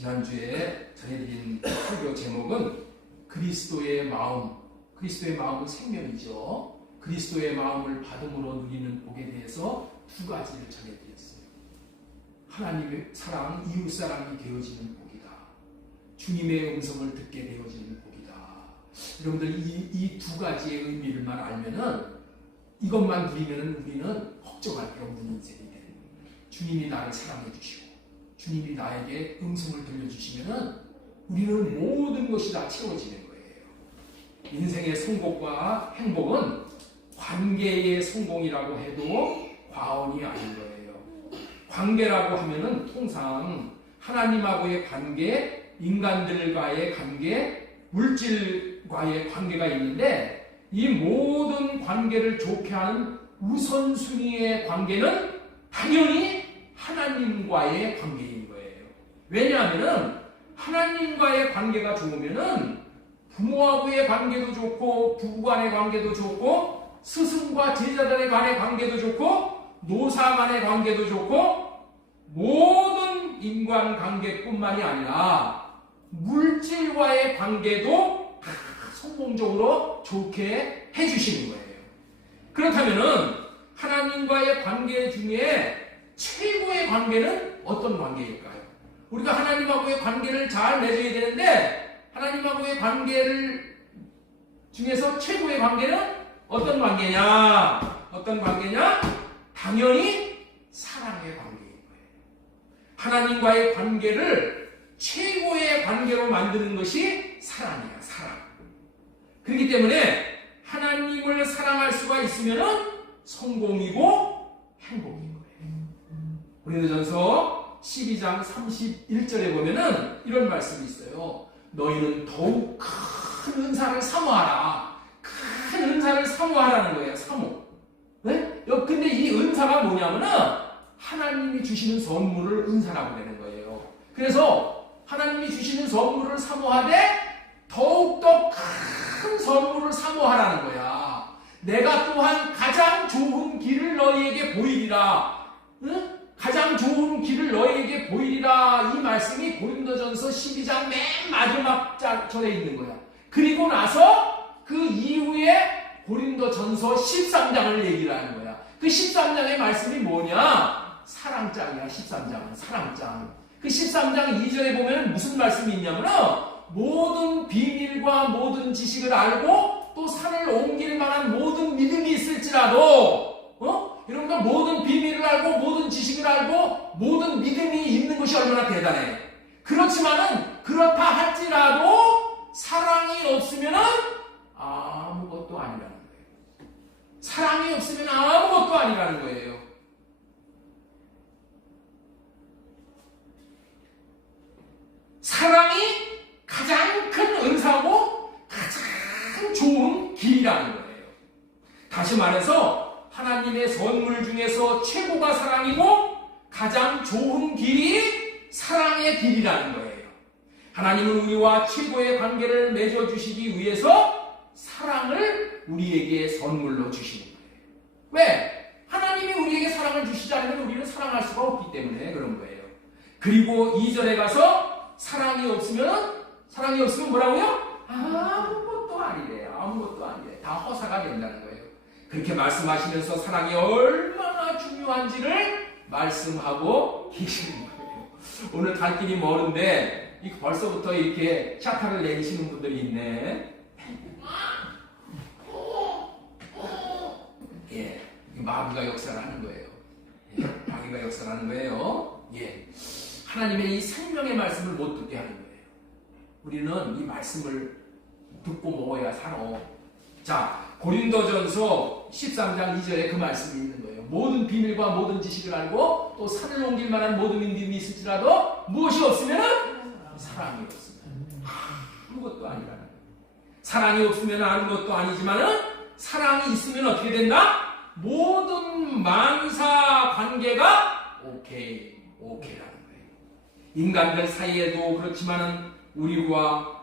지난주에 전해드린 설교 제목은 그리스도의 마음, 그리스도의 마음은 생명이죠. 그리스도의 마음을 받음으로 누리는 복에 대해서 두 가지를 전해드렸어요. 하나님의 사랑, 이웃사랑이 되어지는 복이다. 주님의 음성을 듣게 되어지는 복이다. 여러분들 이 두 가지의 의미를만 알면은 이것만 누리면은 우리는 걱정할 게 없는 인생이 되는 거예요. 주님이 나를 사랑해 주시고 주님이 나에게 음성을 들려주시면은 우리는 모든 것이 다 채워지는 거예요. 인생의 성공과 행복은 관계의 성공이라고 해도 과언이 아닌 거예요. 관계라고 하면은 통상 하나님하고의 관계, 인간들과의 관계, 물질과의 관계가 있는데 이 모든 관계를 좋게 하는 우선순위의 관계는 당연히 하나님과의 관계인 거예요. 왜냐하면 하나님과의 관계가 좋으면은 부모하고의 관계도 좋고 부부 간의 관계도 좋고 스승과 제자들의 간의 관계도 좋고 노사 간의 관계도 좋고 모든 인간관계뿐만이 아니라 물질과의 관계도 다 성공적으로 좋게 해주시는 거예요. 그렇다면은 하나님과의 관계 중에 최고의 관계는 어떤 관계일까요? 우리가 하나님하고의 관계를 잘 맺어야 되는데 하나님하고의 관계를 중에서 최고의 관계는 어떤 관계냐? 어떤 관계냐? 당연히 사랑의 관계인 거예요. 하나님과의 관계를 최고의 관계로 만드는 것이 사랑이야, 사랑. 그렇기 때문에 하나님을 사랑할 수가 있으면 성공이고 행복인 거예요. 고린도전서 12장 31절에 보면은 이런 말씀이 있어요. 너희는 더욱 큰 은사를 사모하라. 큰 은사를 사모하라는 거예요. 사모. 네? 근데 이 은사가 뭐냐면은 하나님이 주시는 선물을 은사라고 되는 거예요. 그래서 하나님이 주시는 선물을 사모하되 더욱더 큰 선물을 사모하라는 거야. 내가 또한 가장 좋은 길을 너희에게 보이리라. 응? 가장 좋은 길을 너희에게 보이리라. 이 말씀이 고린도전서 12장 맨 마지막 절에 있는 거야. 그리고 나서 그 이후에 고린도전서 13장을 얘기를 하는 거야. 그 13장의 말씀이 뭐냐? 사랑장이야. 13장은 사랑장. 그 13장 2절에 보면 무슨 말씀이 있냐면 모든 비밀과 모든 지식을 알고 또 산을 옮길 만한 모든 믿음이 있을지라도 여러분들 모든 비밀을 알고 모든 지식을 알고 모든 믿음이 있는 것이 얼마나 대단해. 그렇지만은 그렇다 할지라도 사랑이 없으면은 아무것도 아니라는 거예요. 사랑이 없으면 아무것도 아니라는 거예요. 사랑이 가장 큰 은사고 가장 좋은 길이라는 거예요. 다시 말해서 하나님의 선물 중에서 최고가 사랑이고 가장 좋은 길이 사랑의 길이라는 거예요. 하나님은 우리와 최고의 관계를 맺어주시기 위해서 사랑을 우리에게 선물로 주시는 거예요. 왜? 하나님이 우리에게 사랑을 주시지 않으면 우리는 사랑할 수가 없기 때문에 그런 거예요. 그리고 2절에 가서 사랑이 없으면 뭐라고요? 아무것도 아니래요. 아무것도 아니래. 다 허사가 된다는 거예요. 그렇게 말씀하시면서 사랑이 얼마나 중요한지를 말씀하고 계시는 거예요. 오늘 갈 길이 멀은데 벌써부터 이렇게 샤타를 내리시는 분들이 있네. 예, 마귀가 역사를 하는 거예요. 예, 마귀가 역사를 하는 거예요. 예, 하나님의 이 생명의 말씀을 못 듣게 하는 거예요. 우리는 이 말씀을 듣고 먹어야 살아. 자, 고린도전서 13장 2절에 그 말씀이 있는 거예요. 모든 비밀과 모든 지식을 알고 또 산을 옮길 만한 모든 믿음이 있을지라도 무엇이 없으면 사랑이 없으면 아무것도 아니라는 거예요. 사랑이 없으면 아무것도 아니지만은 사랑이 있으면 어떻게 된다? 모든 만사 관계가 오케이라는 거예요. 인간들 사이에도 그렇지만은 우리와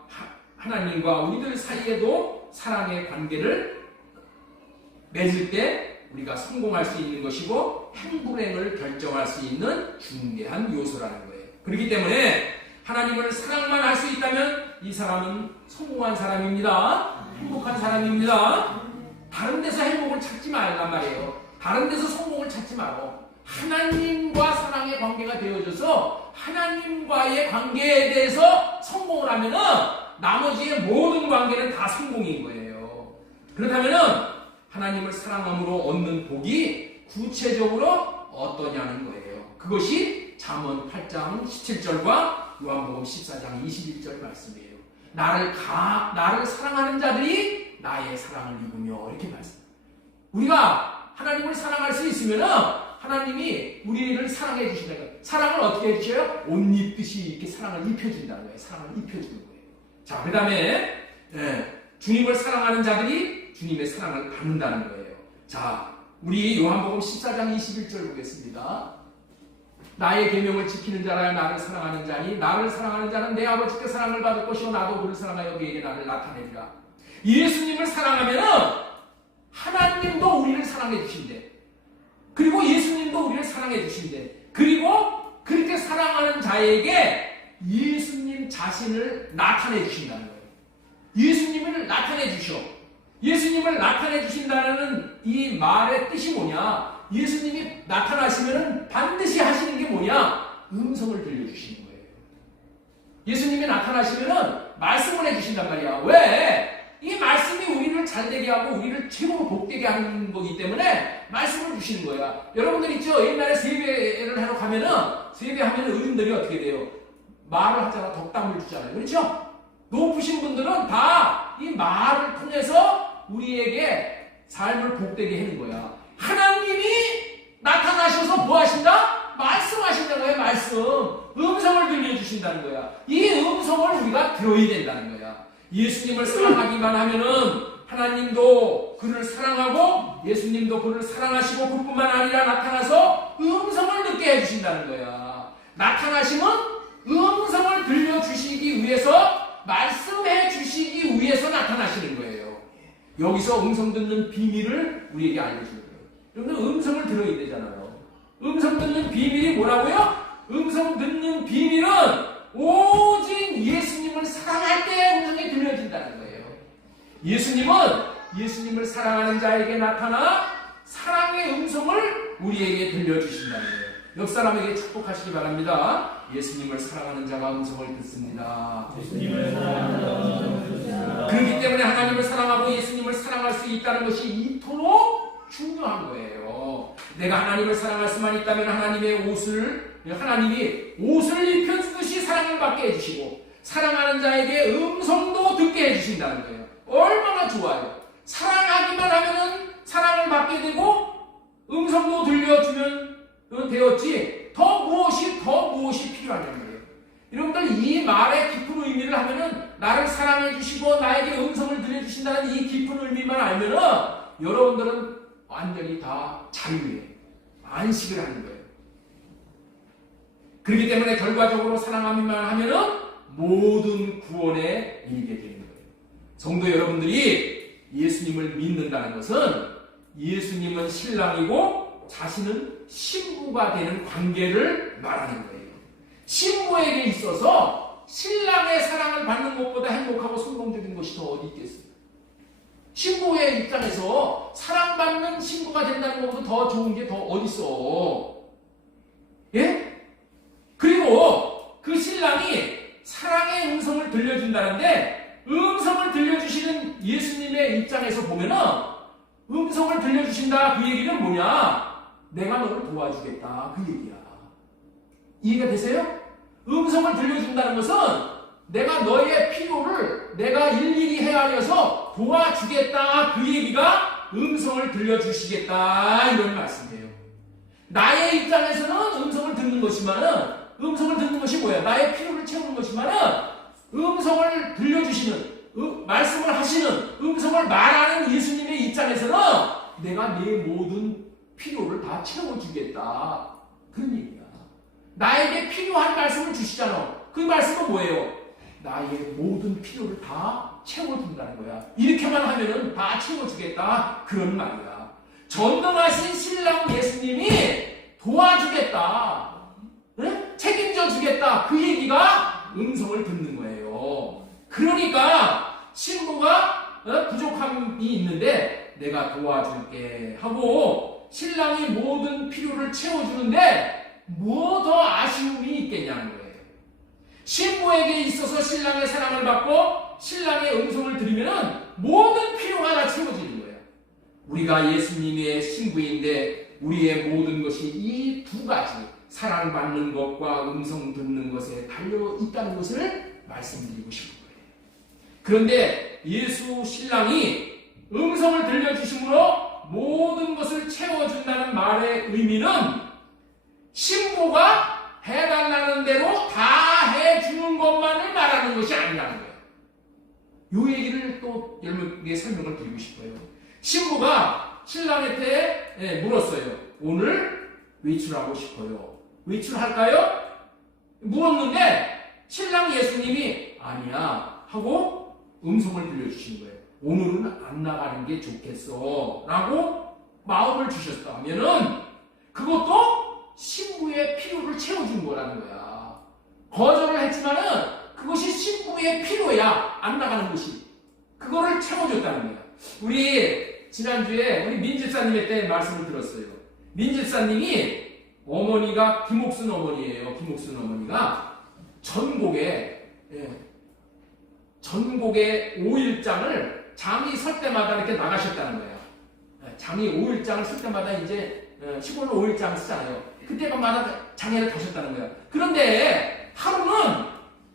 하나님과 우리들 사이에도 사랑의 관계를 맺을 때 우리가 성공할 수 있는 것이고 행불행을 결정할 수 있는 중대한 요소라는 거예요. 그렇기 때문에 하나님을 사랑만 할 수 있다면 이 사람은 성공한 사람입니다. 행복한 사람입니다. 다른 데서 행복을 찾지 말란 말이에요. 다른 데서 성공을 찾지 말어. 하나님과 사랑의 관계가 되어져서 하나님과의 관계에 대해서 성공을 하면은 나머지의 모든 관계는 다 성공인 거예요. 그렇다면은 하나님을 사랑함으로 얻는 복이 구체적으로 어떠냐는 거예요. 그것이 잠언 8장 17절과 요한복음 14장 21절 말씀이에요. 나를 사랑하는 자들이 나의 사랑을 입으며 이렇게 말씀. 우리가 하나님을 사랑할 수 있으면은 하나님이 우리를 사랑해 주신다는 거예요. 사랑을 어떻게 해주셔요? 옷 입듯이 이렇게 사랑을 입혀준다는 거예요. 사랑을 입혀주는 거예요. 자, 그 다음에 주님을 사랑하는 자들이 주님의 사랑을 받는다는 거예요. 자, 우리 요한복음 14장 21절 보겠습니다. 나의 계명을 지키는 자라야 나를 사랑하는 자니 나를 사랑하는 자는 내 아버지께 사랑을 받을 것이요 나도 그를 사랑하여 그에게 나를 나타내리라. 예수님을 사랑하면은 하나님도 우리를 사랑해 주신대. 그리고 예수님도 우리를 사랑해 주신대. 그리고 그렇게 사랑하는 자에게 예수님 자신을 나타내 주신다는 거예요. 예수님을 나타내 주셔. 예수님을 나타내 주신다는 이 말의 뜻이 뭐냐? 예수님이 나타나시면 반드시 하시는 게 뭐냐? 음성을 들려주시는 거예요. 예수님이 나타나시면 말씀을 해주신단 말이야. 왜? 이 말씀이 우리를 잘되게 하고 우리를 최고로 복되게 하는 거기 때문에 말씀을 주시는 거야. 여러분들 있죠? 옛날에 세배를 하러 가면은 세배하면 어른들이 어떻게 돼요? 말을 하잖아. 덕담을 주잖아요. 그렇죠? 높으신 분들은 다 이 말을 통해서 우리에게 삶을 복되게 하는 거야. 하나님이 나타나셔서 뭐 하신다? 말씀하신다는 거예요. 말씀. 음성을 들려주신다는 거야. 이 음성을 우리가 들어야 된다는 거야. 예수님을 사랑하기만 하면은 하나님도 그를 사랑하고 예수님도 그를 사랑하시고 그뿐만 아니라 나타나서 음성을 듣게 해주신다는 거야. 나타나시면 음성을 들려주시기 위해서 말씀해 주시기 위해서 나타나시는 거예요. 여기서 음성 듣는 비밀을 우리에게 알려주는 거예요. 여러분들 음성을 들어야 되잖아요. 음성 듣는 비밀이 뭐라고요? 음성 듣는 비밀은 오직 예수님을 사랑할 때 음성이 들려진다는 거예요. 예수님을 사랑하는 자에게 나타나 사랑의 음성을 우리에게 들려주신다는 거예요. 옆 사람에게 축복하시기 바랍니다. 예수님을 사랑하는 자가 음성을 듣습니다. 예수님을 사랑하는 자가 음성을 듣습니다. 그렇기 때문에 하나님을 사랑하고 예수님을 사랑할 수 있다는 것이 이토록 중요한 거예요. 내가 하나님을 사랑할 수만 있다면 하나님이 옷을 입혀주듯이 사랑을 받게 해주시고 사랑하는 자에게 음성도 듣게 해주신다는 거예요. 얼마나 좋아요. 사랑하기만 하면은 사랑을 받게 되고 음성도 들려주면 되었지 더 무엇이 필요하냐는 거예요. 여러분들 이 말의 깊은 의미를 하면은 나를 사랑해 주시고 나에게 음성을 들려주신다는 이 깊은 의미만 알면은 여러분들은 완전히 다 자유예요. 안식을 하는 거예요. 그렇기 때문에 결과적으로 사랑하기만 하면은 모든 구원에 이르게 되는 거예요. 성도 여러분들이 예수님을 믿는다는 것은 예수님은 신랑이고 자신은 신부가 되는 관계를 말하는 거예요. 신부에게 있어서 신랑의 사랑을 받는 것보다 행복하고 성공적인 것이 더 어디 있겠어요? 신부의 입장에서 사랑받는 신부가 된다는 것보다 더 좋은 게 더 어디 있어? 예? 그리고 그 신랑이 사랑의 음성을 들려준다는데 음성을 들려주시는 예수님의 입장에서 보면은 음성을 들려주신다 그 얘기는 뭐냐? 내가 너를 도와주겠다 그 얘기야. 이해가 되세요? 음성을 들려준다는 것은 내가 너의 필요를 내가 일일이 헤아려서 도와주겠다 그 얘기가 음성을 들려주시겠다 이런 말씀이에요. 나의 입장에서는 음성을 듣는 것이지만은 음성을 듣는 것이 뭐야? 나의 필요를 채우는 것이지만은 음성을 들려주시는 말씀을 하시는 음성을 말하는 예수님의 입장에서는 내가 내 모든 필요를 다 채워주겠다 그런 얘기야. 나에게 필요한 말씀을 주시잖아. 그 말씀은 뭐예요? 나의 모든 필요를 다 채워준다는 거야. 이렇게만 하면은 다 채워주겠다 그런 말이야. 전능하신 신랑 예수님이 도와주겠다, 네? 책임져 주겠다 그 얘기가 다 음성을 듣는 거예요. 그러니까 신부가 부족함이 있는데 내가 도와줄게 하고 신랑이 모든 필요를 채워주는데 뭐 더 아쉬움이 있겠냐는 거예요. 신부에게 있어서 신랑의 사랑을 받고 신랑의 음성을 들으면 모든 필요가 다 채워지는 거예요. 우리가 예수님의 신부인데 우리의 모든 것이 이 두 가지 사랑받는 것과 음성 듣는 것에 달려 있다는 것을 말씀드리고 싶은 거예요. 그런데 예수 신랑이 음성을 들려주심으로 모든 것을 채워준다는 말의 의미는 신부가 해달라는 대로 다 해주는 것만을 말하는 것이 아니라는 거예요. 이 얘기를 또 여러분에게 설명을 드리고 싶어요. 신부가 신랑한테 물었어요. 오늘 외출하고 싶어요. 외출할까요? 물었는데 신랑 예수님이 아니야 하고 음성을 들려주시는 거예요. 오늘은 안 나가는 게 좋겠어 라고 마음을 주셨다면은 그것도 신부의 필요를 채워준 거라는 거야. 거절을 했지만은 그것이 신부의 필요야. 안 나가는 것이. 그거를 채워줬다는 거야. 우리 지난주에 우리 민집사님의 때 말씀을 들었어요. 민집사님이 어머니가 김옥순 어머니예요. 김옥순 어머니가 전국에 5일장을 장이 설 때마다 이렇게 나가셨다는 거예요. 장이 5일장을 쓸 때마다 이제 시골로 5일장 쓰잖아요. 그때마다 장애를 가셨다는 거예요. 그런데 하루는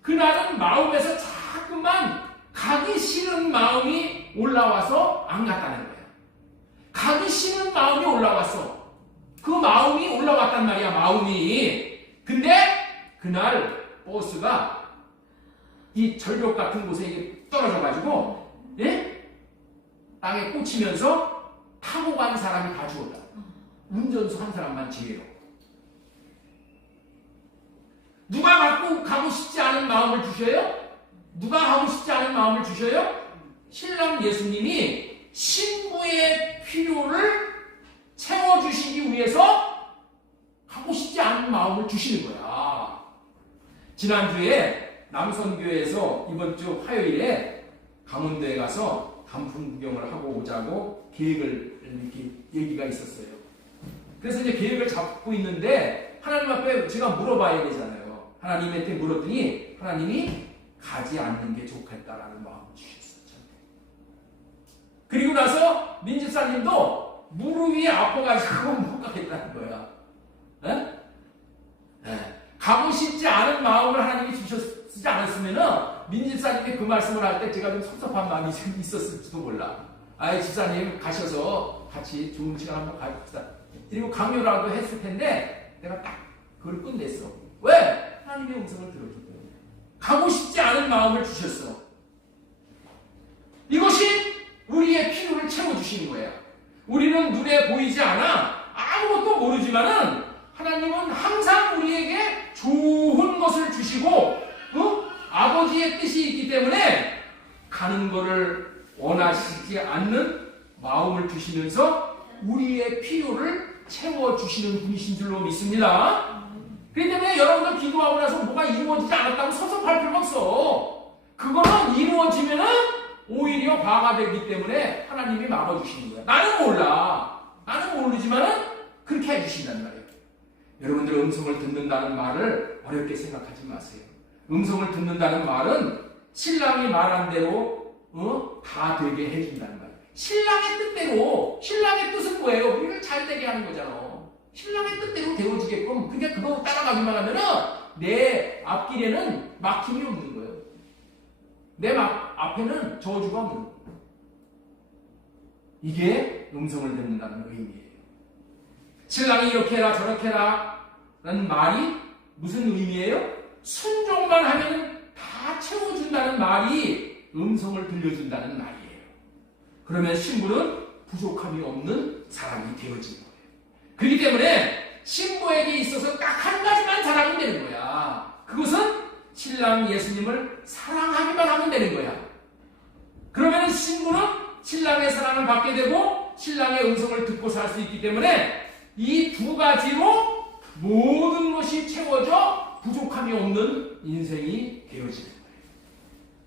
그날은 마음에서 자꾸만 가기 싫은 마음이 올라와서 안 갔다는 거예요. 가기 싫은 마음이 올라왔어. 그 마음이 올라왔단 말이야, 마음이. 근데 그날 버스가 이 절벽 같은 곳에 떨어져가지고, 땅에 꽂히면서 타고 간 사람이 다 죽었다. 운전수 한 사람만 제외로. 누가 가고 싶지 않은 마음을 주셔요? 누가 가고 싶지 않은 마음을 주셔요? 신랑 예수님이 신부의 필요를 채워주시기 위해서 가고 싶지 않은 마음을 주시는 거야. 지난주에 남선교회에서 이번 주 화요일에 강원도에 가서 단풍 구경을 하고 오자고 계획을 이렇게 얘기가 있었어요. 그래서 이제 계획을 잡고 있는데 하나님 앞에 제가 물어봐야 되잖아요. 하나님한테 물었더니 하나님이 가지 않는 게 좋겠다라는 마음을 주셨어요. 그리고 나서 민집사님도 무릎이 아파가지고 못 가겠다는 거야. 가고 싶지 않은 마음을 하나님이 주셨지 않았으면은 민집사님이 그 말씀을 할 때 제가 좀 섭섭한 마음이 있었을지도 몰라. 아이 집사님 가셔서 같이 좋은 시간 한번 가봅시다. 그리고 강요라도 했을 텐데 내가 딱 그걸 끝냈어. 왜? 하나님의 음성을 들어줬거든요. 가고 싶지 않은 마음을 주셨어. 이것이 우리의 필요를 채워주시는 거예요. 우리는 눈에 보이지 않아 아무것도 모르지만은 하나님은 항상 우리에게 좋은 것을 주시고 아버지의 뜻이 있기 때문에 가는 것을 원하시지 않는 마음을 주시면서 우리의 필요를 채워주시는 분이신 줄로 믿습니다. 그렇기 때문에 여러분들 기도하고 나서 뭐가 이루어지지 않았다고 섭섭할 필요가 없어. 그거는 이루어지면은 오히려 화가 되기 때문에 하나님이 막아주시는 거야. 나는 몰라. 나는 모르지만은 그렇게 해주신단 말이에요. 여러분들 음성을 듣는다는 말을 어렵게 생각하지 마세요. 음성을 듣는다는 말은 신랑이 말한 대로 다 되게 해준다는 말이에요. 신랑의 뜻대로, 신랑의 뜻은 뭐예요? 우리를 잘 되게 하는 거잖아. 신랑의 뜻대로 되어지게끔 그냥 그거 따라가기만 하면은 내 앞길에는 막힘이 없는 거예요. 내 앞에는 저주가 없는 거예요. 이게 음성을 듣는다는 의미예요. 신랑이 이렇게 해라 저렇게 해라 라는 말이 무슨 의미예요? 순종만 하면 다 채워준다는 말이 음성을 들려준다는 말이에요. 그러면 신부는 부족함이 없는 사람이 되어진 거예요. 그렇기 때문에 신부에게 있어서 딱 한 가지만 잘하면 되는 거야. 그것은 신랑 예수님을 사랑하기만 하면 되는 거야. 그러면 신부는 신랑의 사랑을 받게 되고 신랑의 음성을 듣고 살 수 있기 때문에 이 두 가지로 모든 것이 채워져 부족함이 없는 인생이 되어지는 거예요.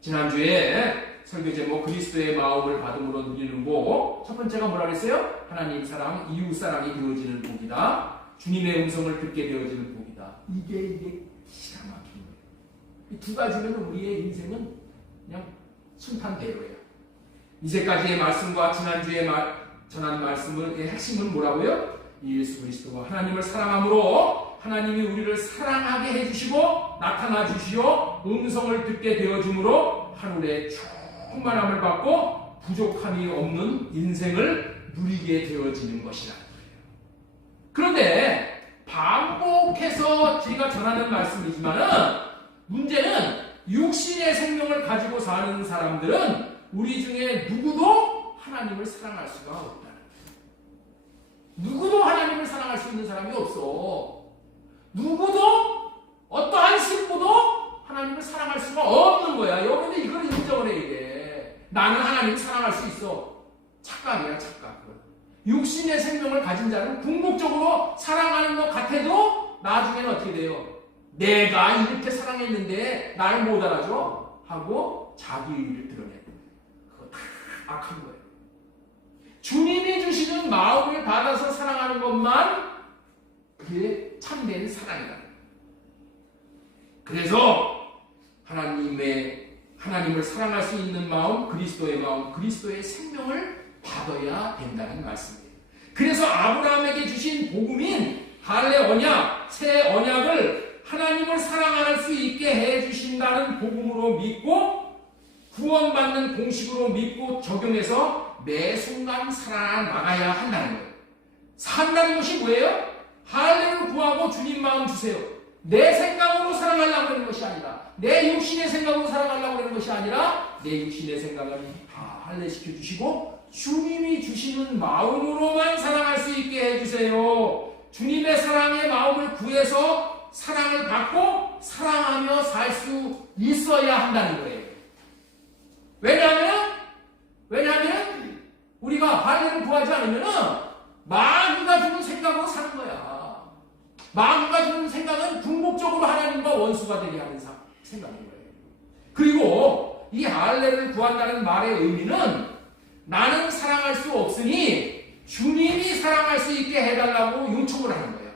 지난주에 설교 제목 그리스도의 마음을 받음으로 누리는 복. 첫 번째가 뭐라 그랬어요? 하나님 사랑, 이웃 사랑이 되어지는 복이다. 주님의 음성을 듣게 되어지는 복이다. 이게 기가 막힌 거예요. 이 두 가지면 우리의 인생은 그냥 순탄대로예요. 이제까지의 말씀과 지난주에 전한 말씀의 핵심은 뭐라고요? 예수 그리스도가 하나님을 사랑함으로 하나님이 우리를 사랑하게 해주시고 나타나 주시어 음성을 듣게 되어줌으로 하늘의 충만함을 받고 부족함이 없는 인생을 누리게 되어지는 것이라는 거예요. 그런데 반복해서 제가 전하는 말씀이지만은 문제는 육신의 생명을 가지고 사는 사람들은 우리 중에 누구도 하나님을 사랑할 수가 없다는 거예요. 누구도 하나님을 사랑할 수 있는 사람이 없어. 누구도 어떠한 신부도 하나님을 사랑할 수가 없는 거야. 여러분들 이걸 인정을 해 이게. 나는 하나님을 사랑할 수 있어. 착각이야 착각. 육신의 생명을 가진 자는 궁극적으로 사랑하는 것 같아도 나중에는 어떻게 돼요? 내가 이렇게 사랑했는데 날 못 알아줘? 하고 자기 의를 드러내는 거예요. 그거 다 악한 거예요. 주님이 주시는 마음을 받아서 사랑하는 것만 그게 참된 사랑이다. 그래서 하나님을 사랑할 수 있는 마음, 그리스도의 생명을 받아야 된다는 말씀이에요. 그래서 아브라함에게 주신 복음인 할례 언약, 새 언약을 하나님을 사랑할 수 있게 해주신다는 복음으로 믿고 구원받는 공식으로 믿고 적용해서 매 순간 살아나가야 한다는 거예요. 산다는 것이 뭐예요? 할례를 구하고 주님 마음 주세요. 내 생각으로 사랑하려고 하는 것이 아니라 내 육신의 생각으로 사랑하려고 하는 것이 아니라 내 육신의 생각은 다 할례시켜 주시고 주님이 주시는 마음으로만 사랑할 수 있게 해주세요. 주님의 사랑의 마음을 구해서 사랑을 받고 사랑하며 살 수 있어야 한다는 거예요. 왜냐하면 우리가 할례를 구하지 않으면 마귀가 주는 생각으로 사는 거야. 마귀가 주는 생각은 궁극적으로 하나님과 원수가 되게 하는 생각인 거예요. 그리고 이 할례를 구한다는 말의 의미는 나는 사랑할 수 없으니 주님이 사랑할 수 있게 해달라고 요청을 하는 거예요.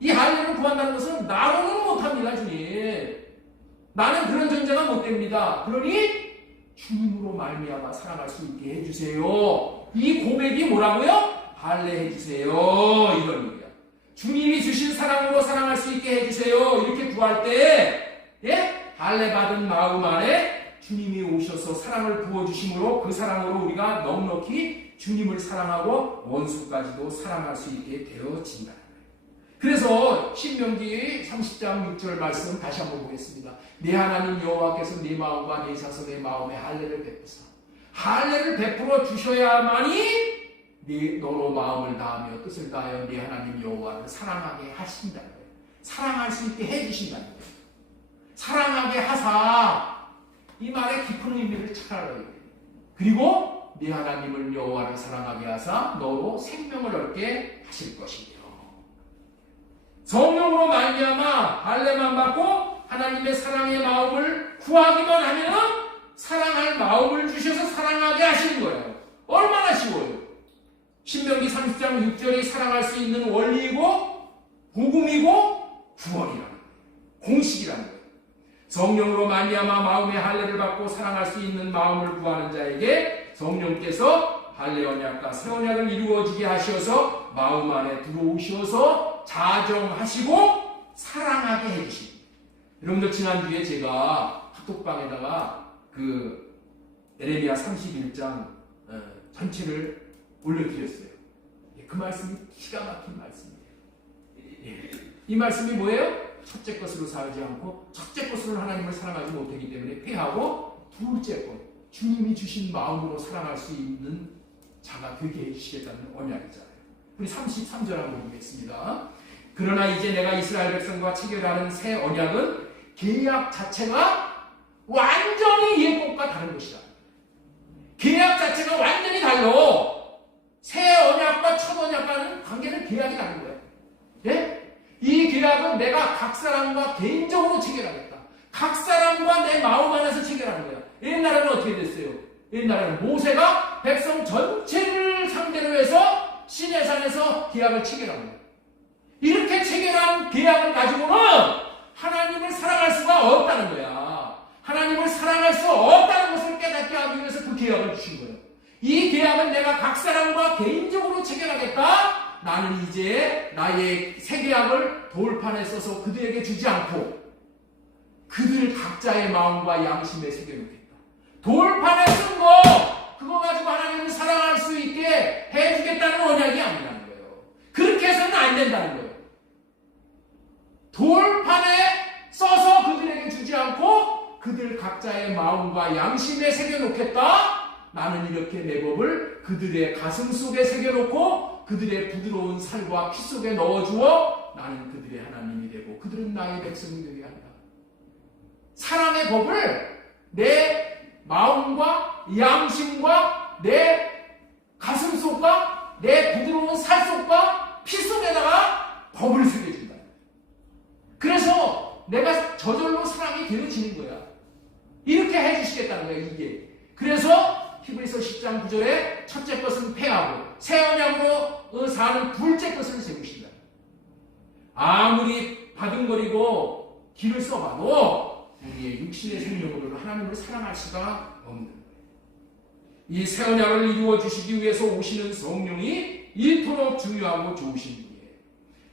이 할례를 구한다는 것은 나로는 못합니다. 주님, 나는 그런 존재가 못됩니다. 그러니 주님으로 말미암아 사랑할 수 있게 해주세요. 이 고백이 뭐라고요? 할례 해주세요, 이런 거예요. 주님이 주신 사랑으로 사랑할 수 있게 해주세요. 이렇게 구할 때 할례 받은 마음 안에 주님이 오셔서 사랑을 부어주심으로 그 사랑으로 우리가 넉넉히 주님을 사랑하고 원수까지도 사랑할 수 있게 되어진다. 그래서 신명기 30장 6절 말씀 다시 한번 보겠습니다. 네 하나님 여호와께서 네 마음과 네 자손의 마음에 할례를 베푸사 할례를 베풀어 주셔야만이 너로 마음을 다하며 뜻을 다하여 네 하나님 여호와를 사랑하게 하신다는 거예요. 사랑할 수 있게 해주신다는 거예요. 사랑하게 하사, 이 말의 깊은 의미를 찾아라. 그리고 네 하나님을 여호와를 사랑하게 하사 너로 생명을 얻게 하실 것이며, 성령으로 말미암아 할례만 받고 하나님의 사랑의 마음을 구하기만 하면 사랑할 마음을 주셔서 사랑하게 하시는 거예요. 얼마나 쉬워요. 신명기 30장 6절이 사랑할 수 있는 원리이고 복음이고 구원이라는 거예요. 공식이라는 거예요. 성령으로 말미암아 마음의 할례를 받고 사랑할 수 있는 마음을 구하는 자에게 성령께서 할례 언약과 새 언약을 이루어지게 하셔서 마음 안에 들어오셔서 자정하시고 사랑하게 해주십니다. 여러분들 지난주에 제가 카톡방에다가 그 에레미야 31장 전체를 올려드렸어요. 그 말씀이 기가 막힌 말씀이에요. 이 말씀이 뭐예요? 첫째 것으로 살지 않고 첫째 것으로 하나님을 사랑하지 못하기 때문에 패하고 둘째 것, 주님이 주신 마음으로 사랑할 수 있는 자가 되게 해주시겠다는 언약이잖아요. 우리 33절 한번 보겠습니다. 그러나 이제 내가 이스라엘 백성과 체결하는 새 언약은 계약 자체가 완전히 옛 것과 다른 것이다. 계약 자체가 완전히 달라. 새 언약과 첫 언약과는 관계는 계약이 다른 거예요. 예? 이 계약은 내가 각 사람과 개인적으로 체결하겠다. 각 사람과 내 마음 안에서 체결하는 거야. 옛날에는 어떻게 됐어요? 옛날에는 모세가 백성 전체를 상대로 해서 시내산에서 계약을 체결한 거야. 이렇게 체결한 계약을 가지고는 하나님을 사랑할 수가 없다는 거야. 하나님을 사랑할 수 없다는 것을 깨닫게 하기 위해서 그 계약을 주신 거예요. 이 계약은 내가 각 사람과 개인적으로 체결하겠다. 나는 이제 나의 새 계약을 돌판에 써서 그들에게 주지 않고 그들 각자의 마음과 양심에 새겨놓겠다. 돌판에 쓴 거 그거 가지고 하나님을 사랑할 수 있게 해주겠다는 언약이 아니라는 거예요. 그렇게 해서는 안 된다는 거예요. 돌판에 써서 그들에게 주지 않고 그들 각자의 마음과 양심에 새겨놓겠다. 나는 이렇게 내 법을 그들의 가슴 속에 새겨놓고 그들의 부드러운 살과 피 속에 넣어주어 나는 그들의 하나님이 되고 그들은 나의 백성이 되게 한다. 사랑의 법을 내 마음과 양심과 내 가슴 속과 내 부드러운 살 속과 피 속에다가 법을 새겨준다. 그래서 내가 저절로 사랑이 되어지는 거야. 이렇게 해주시겠다는 거야, 이게. 그래서 히브리서 10장 9절에 첫째 것은 폐하고 새 언약으로 사는 둘째 것을 세우신다. 아무리 바둥거리고 길을 써봐도 우리의 육신의 생명으로 하나님을 사랑할 수가 없는 거예요. 이 새 언약을 이루어 주시기 위해서 오시는 성령이 이토록 중요하고 좋으신 분이에요.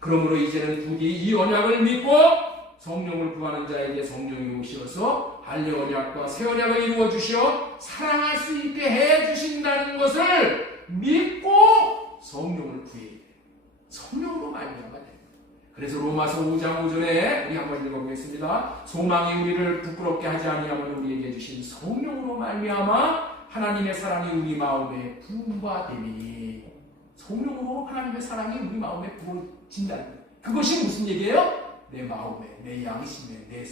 그러므로 이제는 부디 이 언약을 믿고 성령을 구하는 자에게 성령이 오셔서 할례 언약과 새 언약을 이루어 주시어 사랑할 수 있게 해 주신다는 것을 믿고 성령을 구해야 돼요. 성령으로 말미암아 돼요. 그래서 로마서 5장 5절에 우리 한번 읽어보겠습니다. 소망이 우리를 부끄럽게 하지 아니하면 우리에게 주신 성령으로 말미암아 하나님의 사랑이 우리 마음에 부어지니 성령으로 하나님의 사랑이 우리 마음에 부어진다는 거예요. 그것이 무슨 얘기예요? 내 마음에, 내 양심에, 내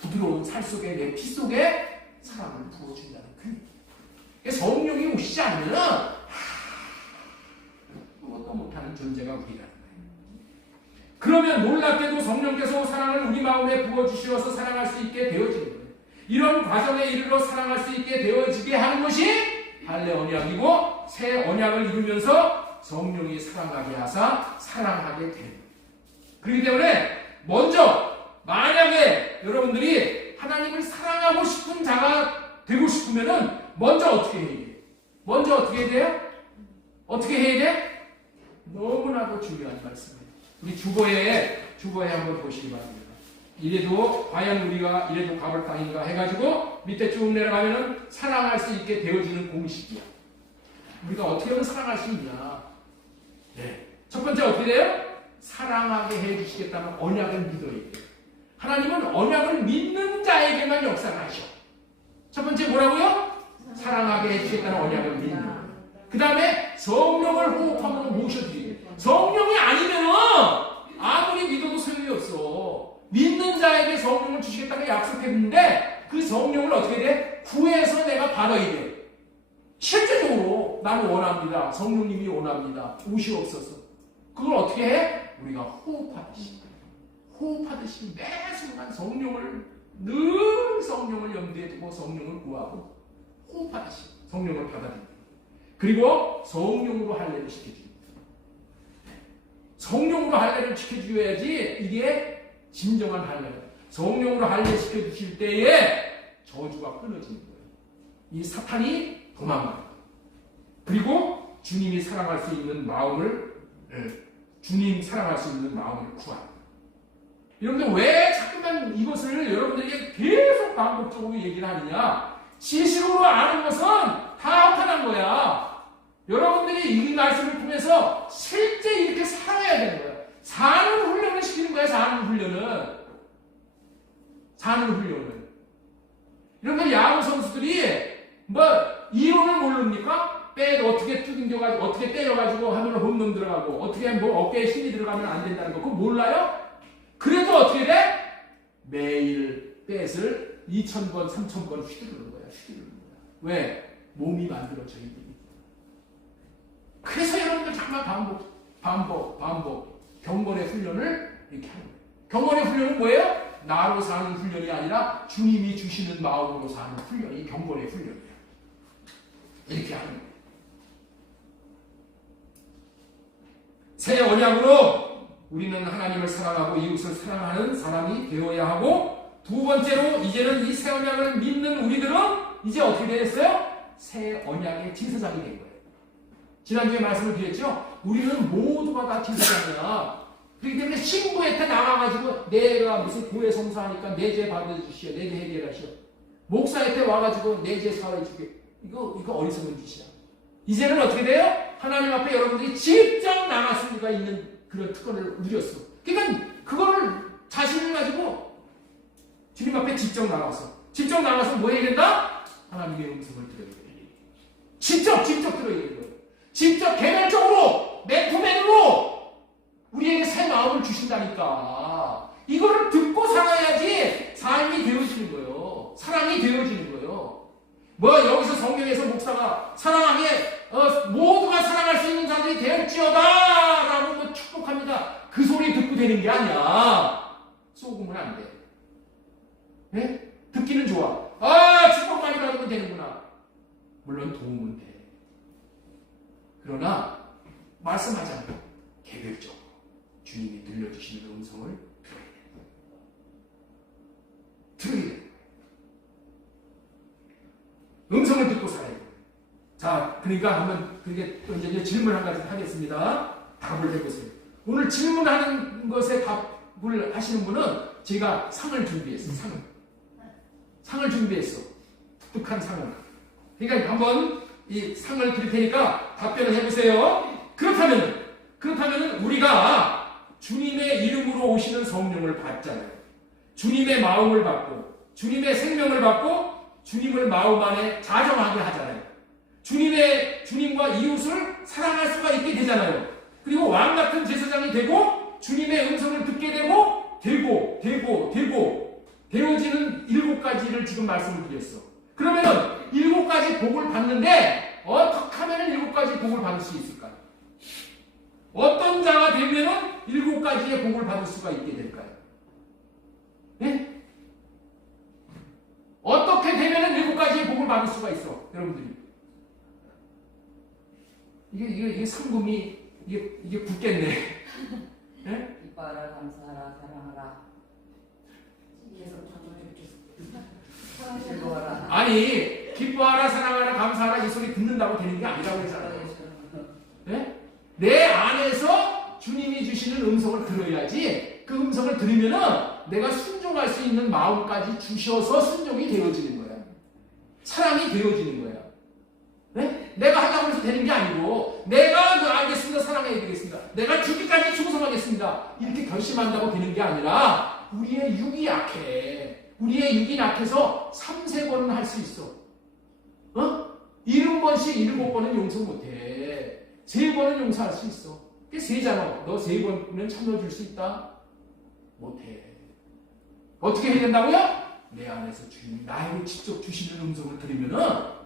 부드러운 살 속에, 내 피 속에 사랑을 부어준다는 그 얘기예요. 성령이 오시지 않으면 그것도 못하는 존재가 우리라는 거예요. 그러면 놀랍게도 성령께서 사랑을 우리 마음에 부어주셔서 사랑할 수 있게 되어지는 거예요. 이런 과정에 이르러 사랑할 수 있게 되어지게 하는 것이 할례 언약이고 새 언약을 이루면서 성령이 사랑하게 하사 사랑하게 되는 거예요. 그렇기 때문에 먼저 만약에 여러분들이 하나님을 사랑하고 싶은 자가 되고 싶으면은 먼저 어떻게 해야 돼요? 먼저 어떻게 해야 돼요? 어떻게 해야 돼? 너무나도 중요한 말씀이에요. 우리 주보에 한번 보시기 바랍니다. 이래도 과연 우리가 이래도 가볼 땅인가 해가지고 밑에 쭉 내려가면은 사랑할 수 있게 되어지는 공식이야. 우리가 어떻게 하면 사랑할 수 있냐? 네. 첫 번째 어떻게 돼요? 사랑하게 해주시겠다는 언약을 믿어야 돼요. 하나님은 언약을 믿는 자에게만 역사를 하셔. 첫 번째 뭐라고요? 사랑하게 해주시겠다는 언약을 믿는 거예요. 그 다음에 성령을 호흡함으로 모셔드리게. 성령이 아니면은 아무리 믿어도 소용이 없어. 믿는 자에게 성령을 주시겠다고 약속했는데 그 성령을 어떻게 돼? 구해서 내가 받아야 돼. 실제적으로 나는 원합니다. 성령님이 원합니다. 오시옵소서. 그걸 어떻게 해? 우리가 호흡하듯이 매 순간 성령을 늘 성령을 염두에 두고 성령을 구하고 호흡하듯이 성령을 받아들입니다. 그리고 성령으로 할례를 시켜줍니다. 성령으로 할례를 시켜줘야지 이게 진정한 할례예요. 성령으로 할례 시켜주실 때에 저주가 끊어지는 거예요. 이 사탄이 도망가요. 그리고 주님이 사랑할 수 있는 마음을 주님 사랑할 수 있는 마음을 구합니다. 여러분들 왜 자꾸만 이것을 여러분들에게 계속 반복적으로 얘기를 하느냐? 지식으로 아는 것은 다 합판한 거야. 여러분들이 이 말씀을 통해서 실제 이렇게 살아야 되는 거야. 사는 훈련을 시키는 거야. 사는 훈련을. 여러분들 야구 선수들이 뭐 이론을 모릅니까? 백 어떻게 뚜둥겨가지고 어떻게 때려가지고 하면 홈런 들어가고 어떻게 뭐 어깨에 힘이 들어가면 안 된다는 거 그거 몰라요? 그래도 어떻게 돼? 매일 뱃을 2,000번, 3,000번 휘두르는 거야. 왜? 몸이 만들어져야 되니까. 그래서 여러분들 정말 반복 경건의 훈련을 이렇게 하는 거예요. 경건의 훈련은 뭐예요? 나로 사는 훈련이 아니라 주님이 주시는 마음으로 사는 훈련이 경건의 훈련이에요. 이렇게 하는 거예요. 새 언약으로 우리는 하나님을 사랑하고 이웃을 사랑하는 사람이 되어야 하고, 두 번째로 이제는 이 새 언약을 믿는 우리들은 이제 어떻게 되었어요? 새 언약의 제사장이 된 거예요. 지난주에 말씀을 드렸죠? 우리는 모두가 다 제사장이야. 그렇기 때문에 신부한테 나가가지고 내가 무슨 교회 성사하니까 내 죄 받아주시오, 내 죄 해결하시오. 목사한테 와가지고 내 죄 사해주게. 이거 어리석은 짓이야. 이제는 어떻게 돼요? 하나님 앞에 여러분들이 직접 나갈 수가 있는 그런 특권을 누렸어. 그러니까 그거를 자신을 가지고 주님 앞에 직접 나가서 뭐 해야 된다? 하나님의 음성을 들어야 돼. 직접 들어야 되는 거예요. 직접 개별적으로 맨투맨으로 우리에게 새 마음을 주신다니까. 이거를 듣고 살아야지 삶이 되어지는 거예요. 사랑이 되어지는 거예요. 뭐 여기서 성경에서 목사가 사랑하게 모두가 사랑할 수 있는 자들이 되었지어다 라고 뭐 축복합니다. 그 소리 듣고 되는 게 아니야. 쏘으면 안 돼. 네? 듣기는 좋아. 축복 많이 받으면 되는구나. 물론 도움은 돼. 그러나 말씀하잖아요. 개별적으로 주님이 들려주시는 음성을 들어야 돼. 음성을 듣고 살아야 돼. 자, 그러니까 한번 이제 질문 한 가지 하겠습니다. 답을 해보세요. 오늘 질문하는 것에 답을 하시는 분은 제가 상을 준비했어요. 상을 준비했어. 독특한 상을. 그러니까 한번 이 상을 드릴 테니까 답변을 해보세요. 그렇다면 우리가 주님의 이름으로 오시는 성령을 받잖아요. 주님의 마음을 받고 주님의 생명을 받고 주님을 마음 안에 자정하게 하잖아요. 주님과 이웃을 사랑할 수가 있게 되잖아요. 그리고 왕 같은 제사장이 되고 주님의 음성을 듣게 되고 되어지는 7가지를 지금 말씀을 드렸어. 그러면은 7가지 복을 받는데 어떻게 하면 7가지 복을 받을 수 있을까요? 어떤 자가 되면은 7가지의 복을 받을 수가 있게 될까요? 네? 어떻게 되면은 7가지의 복을 받을 수가 있어, 여러분들이? 이게 상금이 이게 붙겠네. 네? 기뻐하라, 감사하라, 사랑하라. 계속 즐거워라. 아니, 기뻐하라, 사랑하라, 감사하라 이 소리 듣는다고 되는 게 아니라고 했잖아요. 네? 내 안에서 주님이 주시는 음성을 들어야지. 그 음성을 들으면은 내가 순종할 수 있는 마음까지 주셔서 순종이 되어지는 거야. 사랑이 되어지는 거야. 네? 내가 하자고 해서 되는 게 아니고 내가 알겠습니다, 사랑해야 되겠습니다, 내가 죽기까지 충성하겠습니다 이렇게 결심한다고 되는 게 아니라 우리의 육이 약해. 우리의 육이 약해서 3-4번은 할 수 있어. 70번씩 7번은 용서 못해. 3번은 용서할 수 있어. 그게 3잖아. 너 3번은 참여줄 수 있다? 못해. 어떻게 해야 된다고요? 내 안에서 주님이 나에게 직접 주시는 음성을 들으면은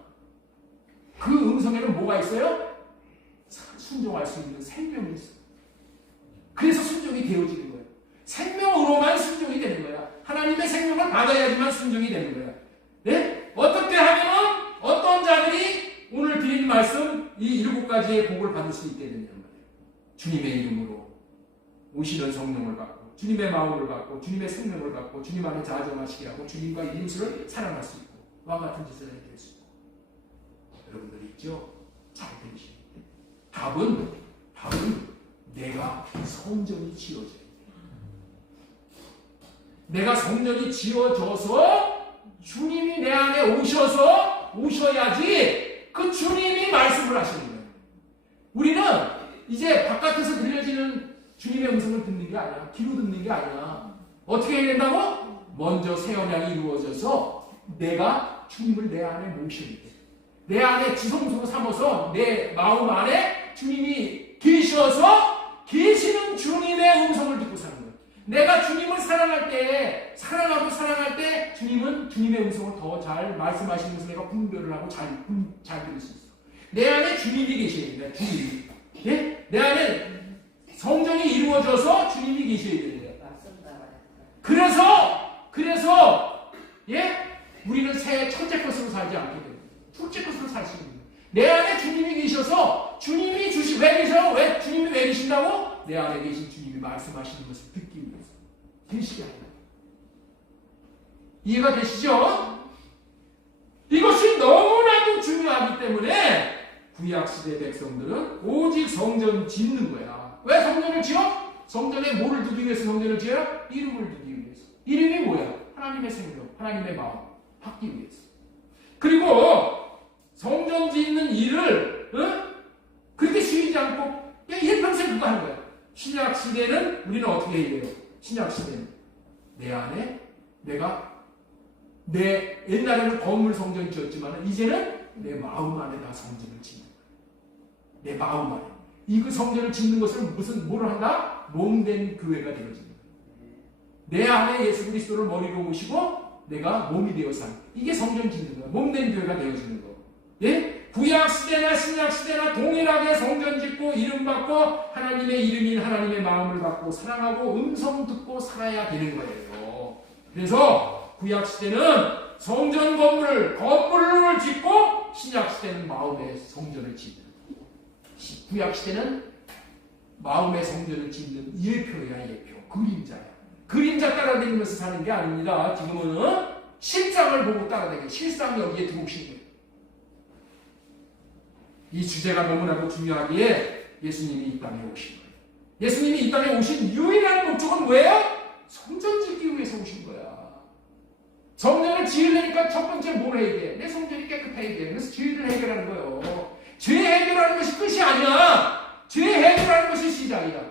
그 음성에는 뭐가 있어요? 순종할 수 있는 생명이 있어요. 그래서 순종이 되어지는 거예요. 생명으로만 순종이 되는 거야. 하나님의 생명을 받아야지만 순종이 되는 거야. 네? 어떻게 하면 어떤 자들이 오늘 드린 말씀 이 7가지의 복을 받을 수 있게 되냐는 거예요. 주님의 이름으로 오시는 성령을 받고 주님의 마음을 받고 주님의 생명을 받고 주님 안에 자정하시게 하고 주님과 이웃을 사랑할 수 있고 왕 같은 제사장이 될 수 있고. 여러분들이 있죠? 잘 들으시면 답은 내가 성전이 지어져요. 내가 성전이 지어져서 주님이 내 안에 오셔야지 그 주님이 말씀을 하시는 거예요. 우리는 이제 바깥에서 들려지는 주님의 음성을 듣는 게 아니야. 귀로 듣는 게 아니야. 어떻게 해야 된다고? 먼저 새 언약이 이루어져서 내가 주님을 내 안에 모셔야 돼. 내 안에 지성소로 삼아서 내 마음 안에 주님이 계시는 주님의 음성을 듣고 사는 거예요. 내가 주님을 사랑할 때 주님은 주님의 음성을 더 잘 말씀하시는 것을 내가 분별을 하고 잘 들을 수 있어. 내 안에 주님이 계셔야 된다. 주님이. 예? 내 안에 성전이 이루어져서 주님이 계셔야 된다. 그래서 예? 우리는 새 첫째 것으로 살지 않게 됩니다. 둘째 것으로 살 수 있는 거예요. 내 안에 주님이 계셔서 주님이 왜 주님이 왜 계신다고? 내 안에 계신 주님이 말씀하시는 것을 듣기 위해서 계시게 합니다. 이해가 되시죠? 이것이 너무나도 중요하기 때문에 구약시대 백성들은 오직 성전 짓는 거야. 왜 성전을 지어? 성전에 뭐를 두기 위해서 성전을 지어요? 이름을 두기 위해서. 이름이 뭐야? 하나님의 생명, 하나님의 마음 받기 위해서. 그리고 성전 짓는 일을 그렇게 쉬지 않고 그냥 일평생 그거 하는 거야. 신약시대는 우리는 어떻게 해야 돼요? 신약시대는 내 안에 내 옛날에는 건물 성전 지었지만 이제는 내 마음 안에다 성전을 짓는 거야. 내 마음 안에. 이 성전을 짓는 것을 뭐를 한다? 몸된 교회가 되어지는 거야. 내 안에 예수 그리스도를 머리로 모시고 내가 몸이 되어 사는. 이게 성전 짓는 거야. 몸된 교회가 되어지는 거. 예? 구약 시대나 신약 시대나 동일하게 성전 짓고 이름 받고 하나님의 이름인 하나님의 마음을 받고 사랑하고 음성 듣고 살아야 되는 거예요. 그래서 구약 시대는 성전 건물을 짓고 신약 시대는 마음의 성전을 짓는. 구약 시대는 마음의 성전을 짓는 예표야, 예표. 그림자야. 그림자 따라다니면서 사는 게 아닙니다. 지금은 실상을 보고 따라다니게. 실상이 여기에 들어오신 거예요. 이 주제가 너무나도 중요하기에 예수님이 이 땅에 오신 거예요. 예수님이 이 땅에 오신 유일한 목적은 뭐예요? 성전 짓기 위해서 오신 거야. 성전을 지으려니까 첫 번째 뭘 해야 돼? 내 성전이 깨끗해야 돼. 그래서 죄를 해결하는 거예요. 죄 해결하는 것이 끝이 아니야. 죄 해결하는 것이 시작이야.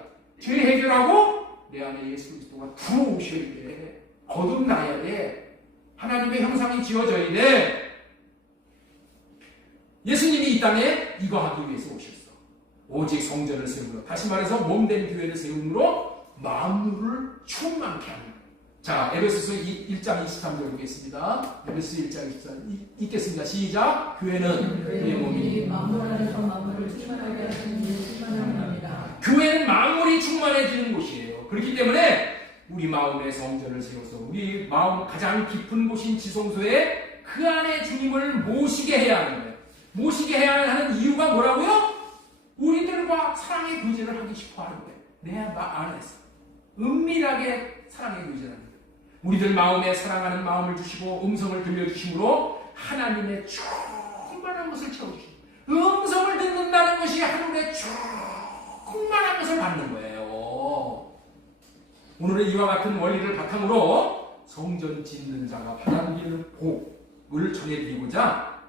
죄 해결하고 내 안에 예수 그리스도가 들어오셔야 돼. 거듭나야 돼. 하나님의 형상이 지어져야 돼. 예수님이 이 땅에 이거 하기 위해서 오셨어. 오직 성전을 세우므로, 다시 말해서 몸된 교회를 세우므로 만물을 충만케 하는 거예요. 자, 에베소서 1장 23절 보겠습니다. 에베소서 1장 23절 읽겠습니다. 시작. 교회는 그의 몸이 만물 안에서 만물을 충만하게 하시는 이를 충만합니다. 교회는 만물이 충만해지는 곳이에요. 그렇기 때문에 우리 마음의 성전을 세워서 우리 마음 가장 깊은 곳인 지성소에 그 안에 주님을 모시게 해야 하는 거예요. 모시게 해야 하는 이유가 뭐라고요? 우리들과 사랑의 교제를 하기 싶어 하는 거예요. 내 안에서 은밀하게 사랑의 교제를 하는 거예요. 우리들 마음에 사랑하는 마음을 주시고 음성을 들려주심으로 하나님의 충만한 것을 채워주시고, 음성을 듣는다는 것이 하늘의 충만한 것을 받는 거예요. 오늘은 이와 같은 원리를 바탕으로 성전 짓는 자가 받아들이는 복을 전해드리고자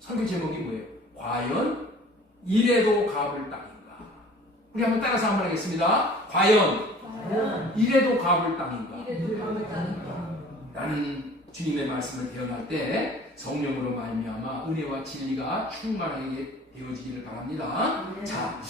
설교 제목이 뭐예요? 과연 이래도 갚을 땅인가? 우리 한번 따라서 한번 하겠습니다. 과연 이래도 갚을 땅인가? 라는 주님의 말씀을 대언할 때 성령으로 말미암아 은혜와 진리가 충만하게 되어지기를 바랍니다. 자,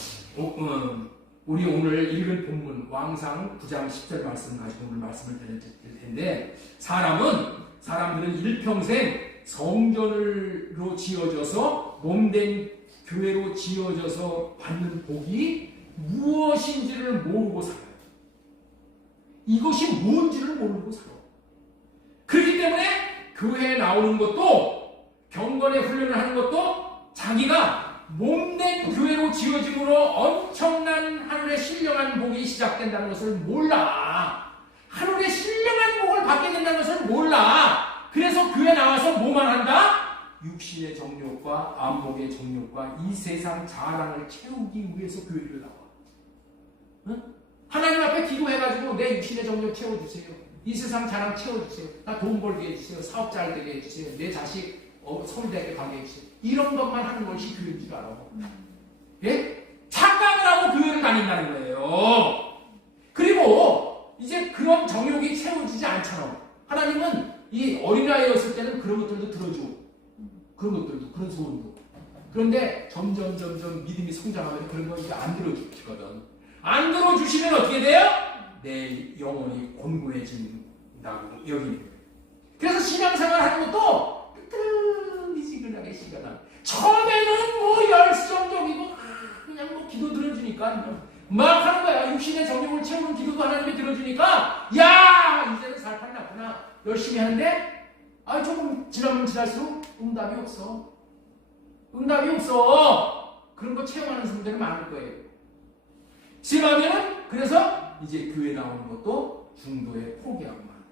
우리 오늘 읽은 본문 왕상 9장 10절 말씀 가지고 오늘 말씀을 드릴 텐데, 사람들은 일평생 성전으로 지어져서 몸된 교회로 지어져서 받는 복이 무엇인지를 모르고 살아요. 이것이 뭔지를 모르고 살아요. 그렇기 때문에 교회에 나오는 것도, 경건의 훈련을 하는 것도 자기가 몸된 교회로 지어짐으로 엄청난 하늘의 신령한 복이 시작된다는 것을 몰라. 하늘의 신령한 복을 받게 된다는 것을 몰라. 그래서 교회 나와서 뭐만 한다? 육신의 정욕과 안목의 정욕과 이 세상 자랑을 채우기 위해서 교회를 나와. 응? 하나님 앞에 기도해가지고 내 육신의 정욕 채워주세요. 이 세상 자랑 채워주세요. 나 돈 벌게 해주세요. 사업 잘 되게 해주세요. 내 자식 서울대학에 가게 해주세요. 이런 것만 하는 것이 교회인 줄 알아. 예? 착각을 하고 교회를 다닌다는 거예요. 그리고 이제 그런 정욕이 채워지지 않잖아. 하나님은 이 어린아이였을 때는 그런 것들도 들어줘. 그런 소원도. 그런데 점점 믿음이 성장하면 그런 거 이제 안 들어주거든. 안 들어주시면 어떻게 돼요? 내 영혼이 곤고해진다고 여기는 거예요. 그래서 신앙생활 하는 것도 미지근하게 시간아. 처음에는 뭐 열성적이고 그냥 뭐 기도 들어주니까 막 하는 거야. 육신의 정욕을 채우는 기도도 하나님이 들어주니까 야 이제는 살판 났구나. 열심히 하는데 조금 지나면 지날수록 응답이 없어. 응답이 없어. 그런 거 체험하는 사람들이 많을 거예요. 심하면 그래서 이제 교회 나오는 것도 중도에 포기하고 말고.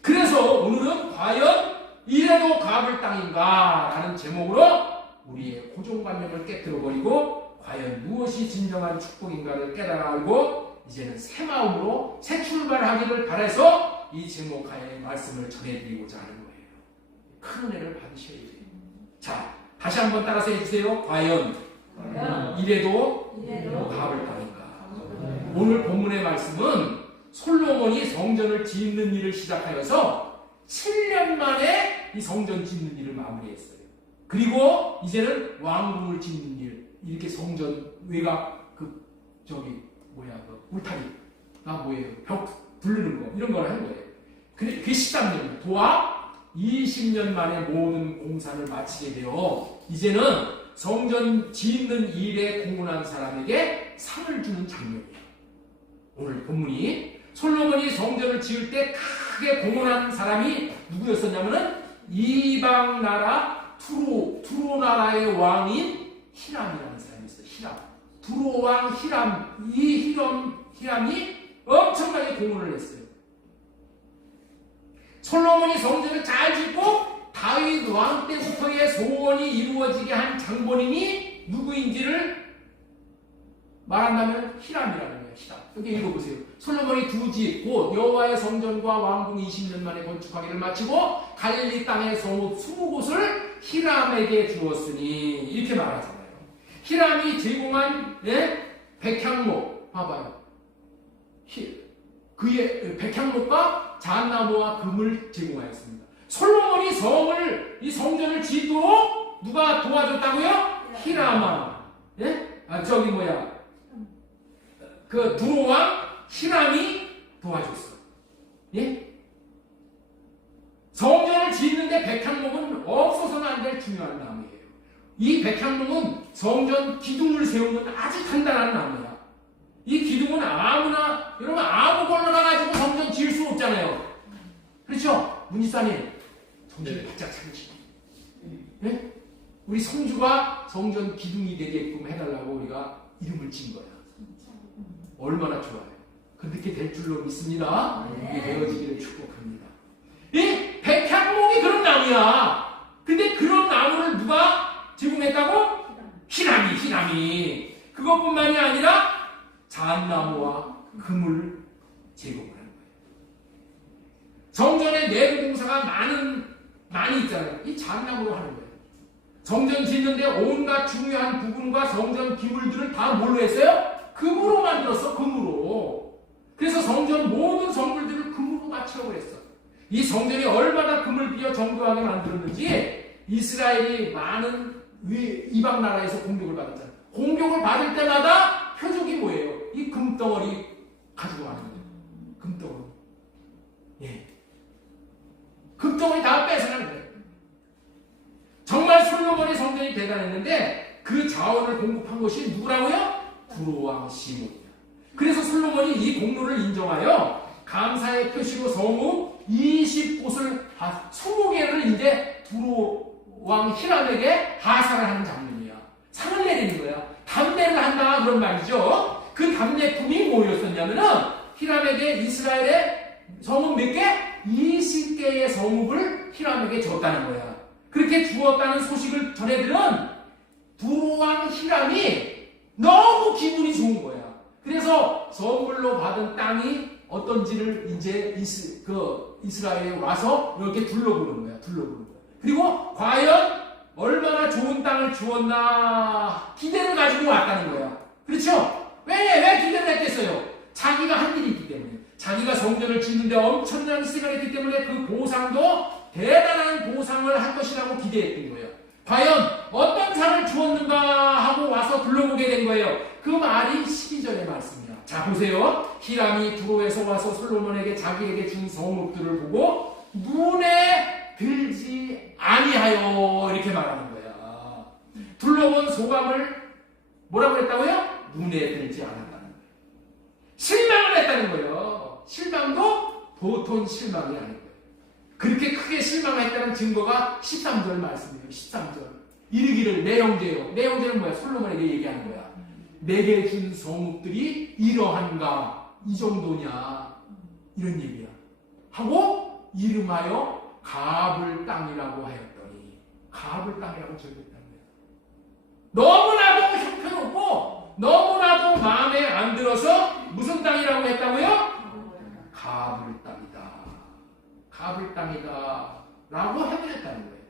그래서 오늘은 과연 이래도 가볼 땅인가 라는 제목으로 우리의 고정관념을 깨뜨려버리고 과연 무엇이 진정한 축복인가를 깨달아 알고 이제는 새 마음으로 새 출발하기를 바라서 이 제목 하에 말씀을 전해드리고자 하는 거예요. 큰 은혜를 받으셔야 돼요. 자, 다시 한번 따라서 해주세요. 과연 이래도 가볼 땅인가. 오늘 본문의 말씀은 솔로몬이 성전을 짓는 일을 시작하여서 7년 만에 이 성전 짓는 일을 마무리했어요. 그리고 이제는 왕궁을 짓는 일, 이렇게 성전 외곽 울타리가 뭐예요? 벽 부르는 거 이런 걸 한 거예요. 그게 13년 도하 20년 만에 모든 공사를 마치게 되어 이제는 성전 짓는 일에 공헌한 사람에게 상을 주는 장면이에요. 오늘 본문이 솔로몬이 성전을 지을 때 크게 공헌한 사람이 누구였었냐면은 이방 나라 두로 나라의 왕인 히람이라는 사람이 있어요. 히람. 두로 왕 히람. 이 히람이 엄청나게 공헌을 했어요. 솔로몬이 성전을 잘 짓고 다윗 왕 때부터의 소원이 이루어지게 한 장본인이 누구인지를 말한다면 히람이라는 거예요. 히람. 여기 읽어보세요. 솔로몬이 두 집, 곧 여호와의 성전과 왕궁 20년 만에 건축하기를 마치고 갈릴리 땅의 성읍 20곳을 히람에게 주었으니 이렇게 말하잖아요. 히람이 제공한 백향목 봐봐요. 그의 백향목과 잣나무와 금을 제공하였습니다. 솔로몬이 이 성전을 짓도록 누가 도와줬다고요? 히람아. 그 두로왕 히람이 도와줬어. 예? 성전을 짓는데 백향목은 없어서는 안 될 중요한 나무예요. 이 백향목은 성전 기둥을 세우는 아주 단단한 나무야. 이 기둥은 여러분 아무걸로나 가지고 성전 지을 수 없잖아요. 그렇죠? 문지사님, 성전 바짝 차리시고. 네? 우리 성주가 성전 기둥이 되게끔 해달라고 우리가 이름을 지은 거야. 얼마나 좋아요. 그렇게 될 줄로 믿습니다. 이게 되어지기를 축복합니다. 이 백향목이 그런 나무야. 근데 그런 나무를 누가 제공했다고? 히람이. 그것뿐만이 아니라 잣나무와 금을 제공을 하는 거예요. 성전에 내부 공사가 많이 있잖아요. 이 잣나무로 하는 거예요. 성전 짓는데 온갖 중요한 부분과 성전 기물들을 다 뭘로 했어요? 금으로 만들었어. 금으로. 그래서 성전 모든 성물들을 금으로 맞추려고 했어. 이 성전이 얼마나 금을 비워 정교하게 만들었는지 이스라엘이 많은 이방 나라에서 공격을 받았잖아요. 공격을 받을 때마다 표적이 뭐예요? 이 금덩어리 가지고 가는 거예요. 금덩어리. 예. 금덩어리 다 뺏어가는 거예요. 정말 솔로몬의 성전이 대단했는데 그 자원을 공급한 것이 누구라고요? 두로왕 시몬이야. 그래서 솔로몬이 이 공로를 인정하여 감사의 표시로 성읍 20곳을 20개를 이제 두로왕 히람에게 하사를 하는 장면이야. 상을 내리는 거야. 담례를 한다 그런 말이죠. 그 담례품이 뭐였었냐면은 히람에게 이스라엘의 성읍 몇 개? 20개의 성읍을 히람에게 줬다는 거야. 그렇게 주었다는 소식을 전해들은 두로왕 히람이 너무 기분이 좋은 거야. 그래서 선물로 받은 땅이 어떤지를 이제 이스라엘에 와서 이렇게 둘러보는 거야. 그리고 과연 얼마나 좋은 땅을 주었나 기대를 가지고 왔다는 거야. 그렇죠? 왜 기대를 했겠어요? 자기가 한 일이 있기 때문에. 자기가 성전을 짓는데 엄청난 희생을 했기 때문에 그 보상도 대단한 보상을 할 것이라고 기대했던 거예요. 과연 어떤 상을 주었는가 하고 와서 둘러보게 된 거예요. 그 말이 12절의 말씀이야. 자 보세요. 히람이 두로에서 와서 솔로몬에게 자기에게 준 성읍들을 보고 눈에 들지 아니하여 이렇게 말하는 거야. 둘러본 소감을 뭐라고 했다고요? 눈에 들지 않았다는 거예요. 실망을 했다는 거예요. 실망도 보통 실망이 아닌 거예요. 그렇게 크게 실망했다는 증거가 13절 말씀이에요. 13절. 이르기를 내 형제요. 내 형제는 뭐야? 솔로몬에게 얘기하는 거야. 내게 준 성읍들이 이러한가? 이 정도냐? 이런 얘기야. 하고 이름하여 가불 땅이라고 하였더니 가불 땅이라고 적었다는 거야. 너무나도 형편없고 너무나도 마음에 안 들어서 무슨 땅이라고 했다고요? 가불 땅이다. 가불 땅이다. 라고 해버렸다는 거예요.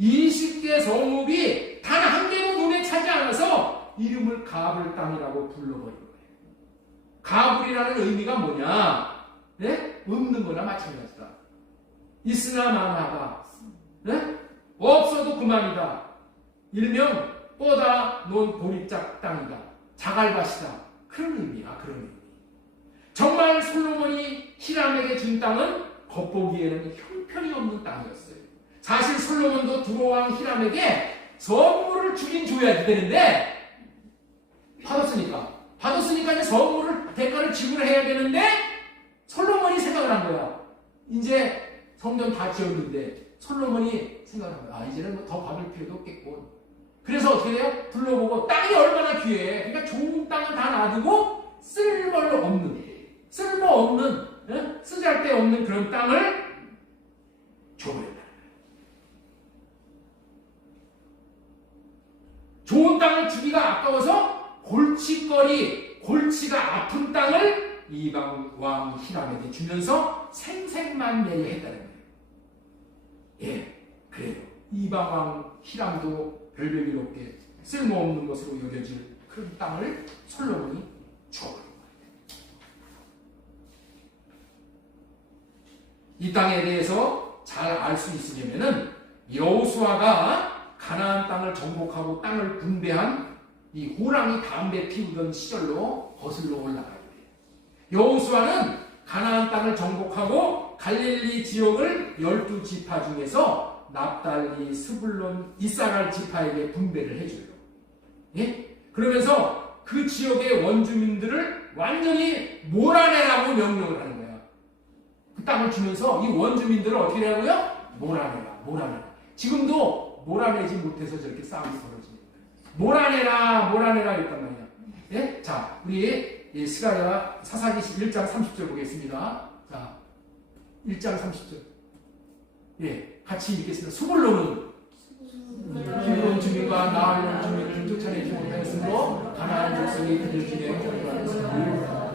20개 성읍이 단 한 개도 눈에 차지 않아서 이름을 가불 땅이라고 불러버린 거예요. 가불이라는 의미가 뭐냐? 네? 없는 거나 마찬가지다. 있으나 마나하다. 네? 없어도 그만이다. 일명 뽀다 논 보리짝 땅이다. 자갈밭이다. 그런 의미야. 그런 의미. 정말 솔로몬이 히람에게 준 땅은 겉보기에는 형편이 없는 땅이었어요. 사실 솔로몬도 두로왕 히람에게 선물을 주긴 줘야 되는데 받았으니까 이제 선물을 대가를 지불해야 되는데 솔로몬이 생각을 한 거야. 이제 성전 다 지었는데 솔로몬이 생각을 한 거야. 이제는 뭐 더 받을 필요도 없겠군. 그래서 어떻게 해요? 둘러보고 땅이 얼마나 귀해. 그러니까 좋은 땅은 다 놔두고 쓸모없는 쓰잘데없는 그런 땅을 줘버렸다. 좋은 땅을 주기가 아까워서 골치가 아픈 땅을 이방 왕 히람에게 주면서 생색만내려 했다는 거예요. 예, 그래요. 이방 왕 히람도 별별일 없게 쓸모없는 것으로 여겨질 그런 땅을 솔로몬이 줘버린 거예요. 이 땅에 대해서 잘 알 수 있으려면은 여호수아가 가나안 땅을 정복하고 땅을 분배한 이 호랑이 담배 피우던 시절로 거슬러 올라가야 돼요. 여호수아는 가나안 땅을 정복하고 갈릴리 지역을 12지파 중에서 납달리, 스불론, 이사갈 지파에게 분배를 해줘요. 예? 그러면서 그 지역의 원주민들을 완전히 몰아내라고 명령을 하는 거야. 그 땅을 주면서 이 원주민들을 어떻게 하고요? 몰아내라. 지금도 몰아내지 못해서 저렇게 싸움이 벌어집니다. 몰아내라 했단 말이야. 예? 자, 우리 스가랴 사사기 1장 30절 보겠습니다. 자, 1장 30절. 예, 같이 읽겠습니다. 스불론은 기브론 주민과 나할론 주민을 쫓아내지 못하였으므로 가나안 백성이 그들 중에 공부하였습니다.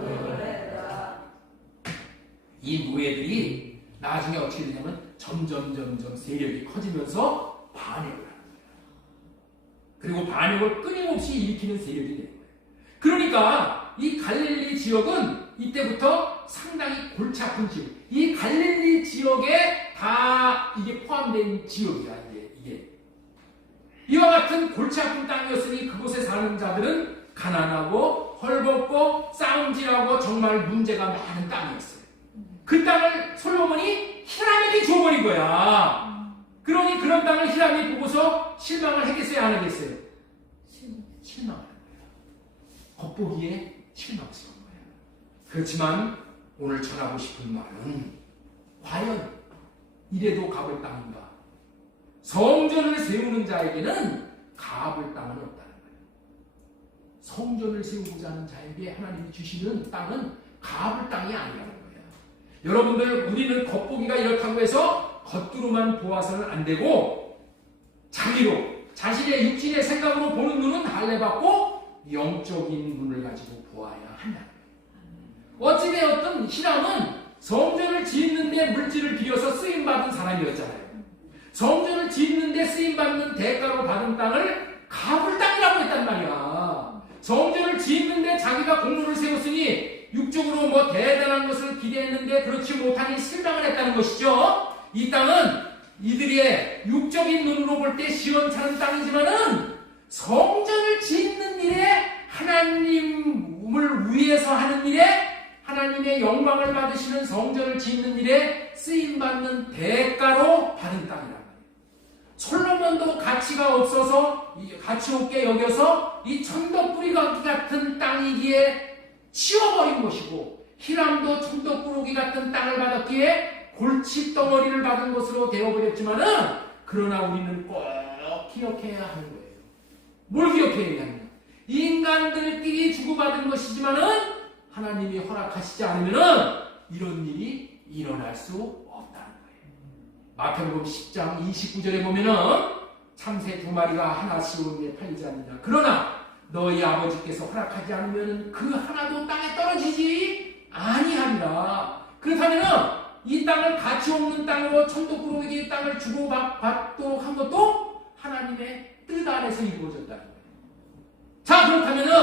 이 노예들이 나중에 어떻게 되냐면 점점 세력이 커지면서 반역을 하는 거예요. 그리고 반역을 끊임없이 일으키는 세력이 되는 거예요. 그러니까 이 갈릴리 지역은 이때부터 상당히 골치 아픈 지역. 이 갈릴리 지역에 다 이게 포함된 지역이야. 이게 이와 같은 골치 아픈 땅이었으니 그곳에 사는 자들은 가난하고 헐벗고 싸움질하고 정말 문제가 많은 땅이었어요. 그 땅을 솔로몬이 히람에게 줘버린 거야. 그러니 그런 땅을 히람이 보고서 실망을 하겠어요? 안 하겠어요? 실망을 한 거야. 겉보기에 실망스러운 거야. 그렇지만 오늘 전하고 싶은 말은 과연 이래도 가볼 땅인가? 성전을 세우는 자에게는 가볼 땅은 없다는 거예요. 성전을 세우고자 하는 자에게 하나님이 주시는 땅은 가볼 땅이 아니라는 거예요. 여러분들, 우리는 겉보기가 이렇다고 해서 겉으로만 보아서는 안 되고 자신의 육신의 생각으로 보는 눈은 할례받고 영적인 눈을 가지고 보아야 한다. 어찌되었든 히람은 성전을 짓는데 물질을 들여서 쓰임받은 사람이었잖아요. 성전을 짓는데 쓰임받는 대가로 받은 땅을 가불 땅이라고 했단 말이야. 성전을 짓는데 자기가 공로를 세웠으니 육적으로 뭐 대단한 것을 기대했는데 그렇지 못하니 실망을 했다는 것이죠. 이 땅은 이들의 육적인 눈으로 볼 때 시원찮은 땅이지만은 성전을 짓는 일에 하나님을 위해서 하는 일에 하나님의 영광을 받으시는 성전을 짓는 일에 쓰임받는 대가로 받은 땅이란 말이에요. 솔로몬도 가치가 없어서 가치 없게 여겨서 이 천덕꾸러기 같은 땅이기에 치워버린 것이고, 히람도 천덕꾸러기 같은 땅을 받았기에 골칫덩어리를 받은 것으로 되어버렸지만은, 그러나 우리는 꼭 기억해야 하는 거예요. 뭘 기억해야 하느냐? 인간들끼리 주고받은 것이지만은 하나님이 허락하시지 않으면은 이런 일이 일어날 수 없다는 거예요. 마태복음 10장 29절에 보면은 참새 2마리가 하나 시온에 팔리지 않느냐. 그러나 너희 아버지께서 허락하지 않으면 그 하나도 땅에 떨어지지 아니하리라. 그렇다면은 이 땅을 가치 없는 땅으로 천덕꾸러기 땅을 주고받도록 한 것도 하나님의 뜻 안에서 이루어졌다는 거예요. 자, 그렇다면은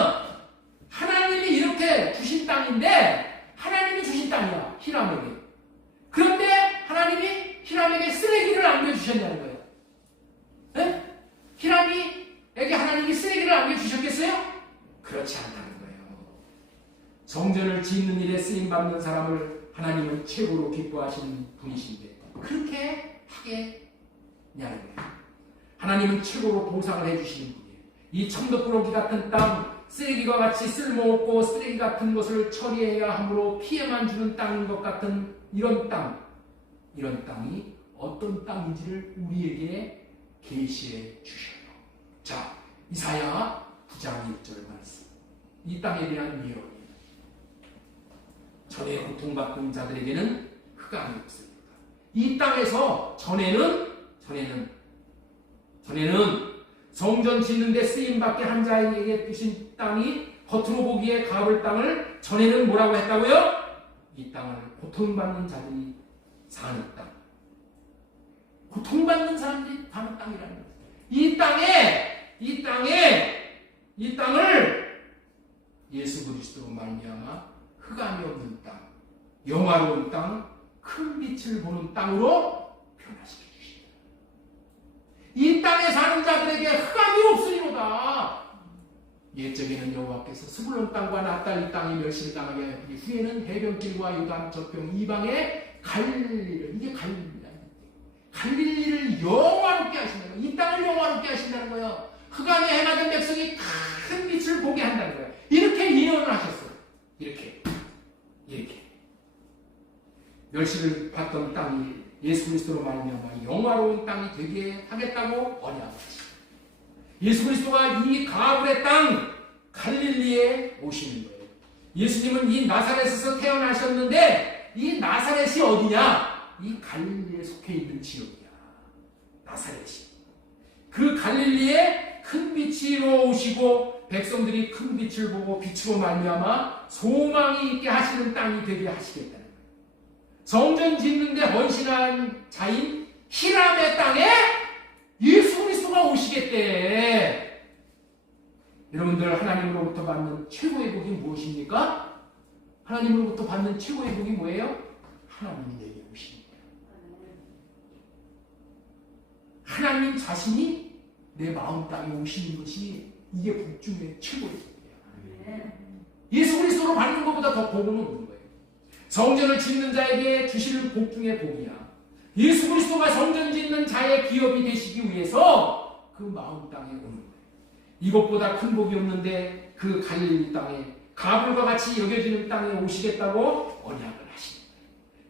하나님이 이렇게 주신 땅인데, 하나님이 주신 땅이야, 히람에게. 그런데 하나님이 히람에게 쓰레기를 남겨주셨냐는 거예요. 네? 히람에게 하나님이 쓰레기를 남겨주셨겠어요? 그렇지 않다는 거예요. 성전을 짓는 일에 쓰임받는 사람을 하나님은 최고로 기뻐하시는 분이신데 그렇게 하겠냐는 거예요. 하나님은 최고로 보상을 해주시는 분이에요. 이 천덕꾸러기 같은 땅, 쓰레기와 같이 쓸모없고 쓰레기 같은 것을 처리해야 하므로 피해만 주는 땅인 것 같은 이런 땅이 어떤 땅인지를 우리에게 계시해 주셔요. 자, 이사야 9장 1절 말씀. 이 땅에 대한 예언입니다. 전에 고통받는 자들에게는 흑암이 없습니다. 이 땅에서 전에는 성전 짓는데 쓰임받게 한 자에게 주신 땅이 겉으로 보기에 가을 땅을 전에는 뭐라고 했다고요? 이 땅을 고통받는 자들이 사는 땅. 고통받는 사람들이 사는 땅이라는 거예요. 이 땅을 예수 그리스도로 말미암아 흑암이 없는 땅, 영화로운 땅, 큰 빛을 보는 땅으로 변화시켜 주십니다. 이 땅에 사는 자들에게 흑암이 없으리로다. 옛적에는 여호와께서 스불론 땅과 납달리 땅이 멸시를 당하게 하였더니 후에는 해변길과 요단 저평 이방에 갈릴리를, 이게 갈릴리입니다. 갈릴리를 영화롭게 하신다는 거예요. 이 땅을 영화롭게 하신다는 거예요. 흑암에 행하던 백성이 큰 빛을 보게 한다는 거예요. 이렇게 예언을 하셨어요. 이렇게 멸시를 받던 땅이 예수 그리스도로 말미암아 영화로운 땅이 되게 하겠다고 언약하시고, 예수 그리스도가 이 가불의 땅 갈릴리에 오시는 거예요. 예수님은 이 나사렛에서 태어나셨는데 이 나사렛이 어디냐? 이 갈릴리에 속해 있는 지역이야. 나사렛이. 그 갈릴리에 큰 빛으로 오시고 백성들이 큰 빛을 보고 빛으로 말미암아 소망이 있게 하시는 땅이 되게 하시겠다는 거예요. 성전 짓는데 헌신한 자인 히람의 땅에 예수 그리스도가 오시겠대. 여러분들, 하나님으로부터 받는 최고의 복이 무엇입니까? 하나님으로부터 받는 최고의 복이 뭐예요? 하나님이 내게 오시는 거예요. 하나님 자신이 내 마음 땅에 오시는 것이 이게 복 중에 최고의 복이에요. 예수 그리스도로 받는 것보다 더 복은 없는 거예요. 성전을 짓는 자에게 주시는 복 중에 복이야. 예수 그리스도가 성전 짓는 자의 기업이 되시기 위해서 그 마음 땅에 오는 거예요. 이것보다 큰 복이 없는데 그 갈릴리 땅에 가불과 같이 여겨지는 땅에 오시겠다고 언약을 하십니다.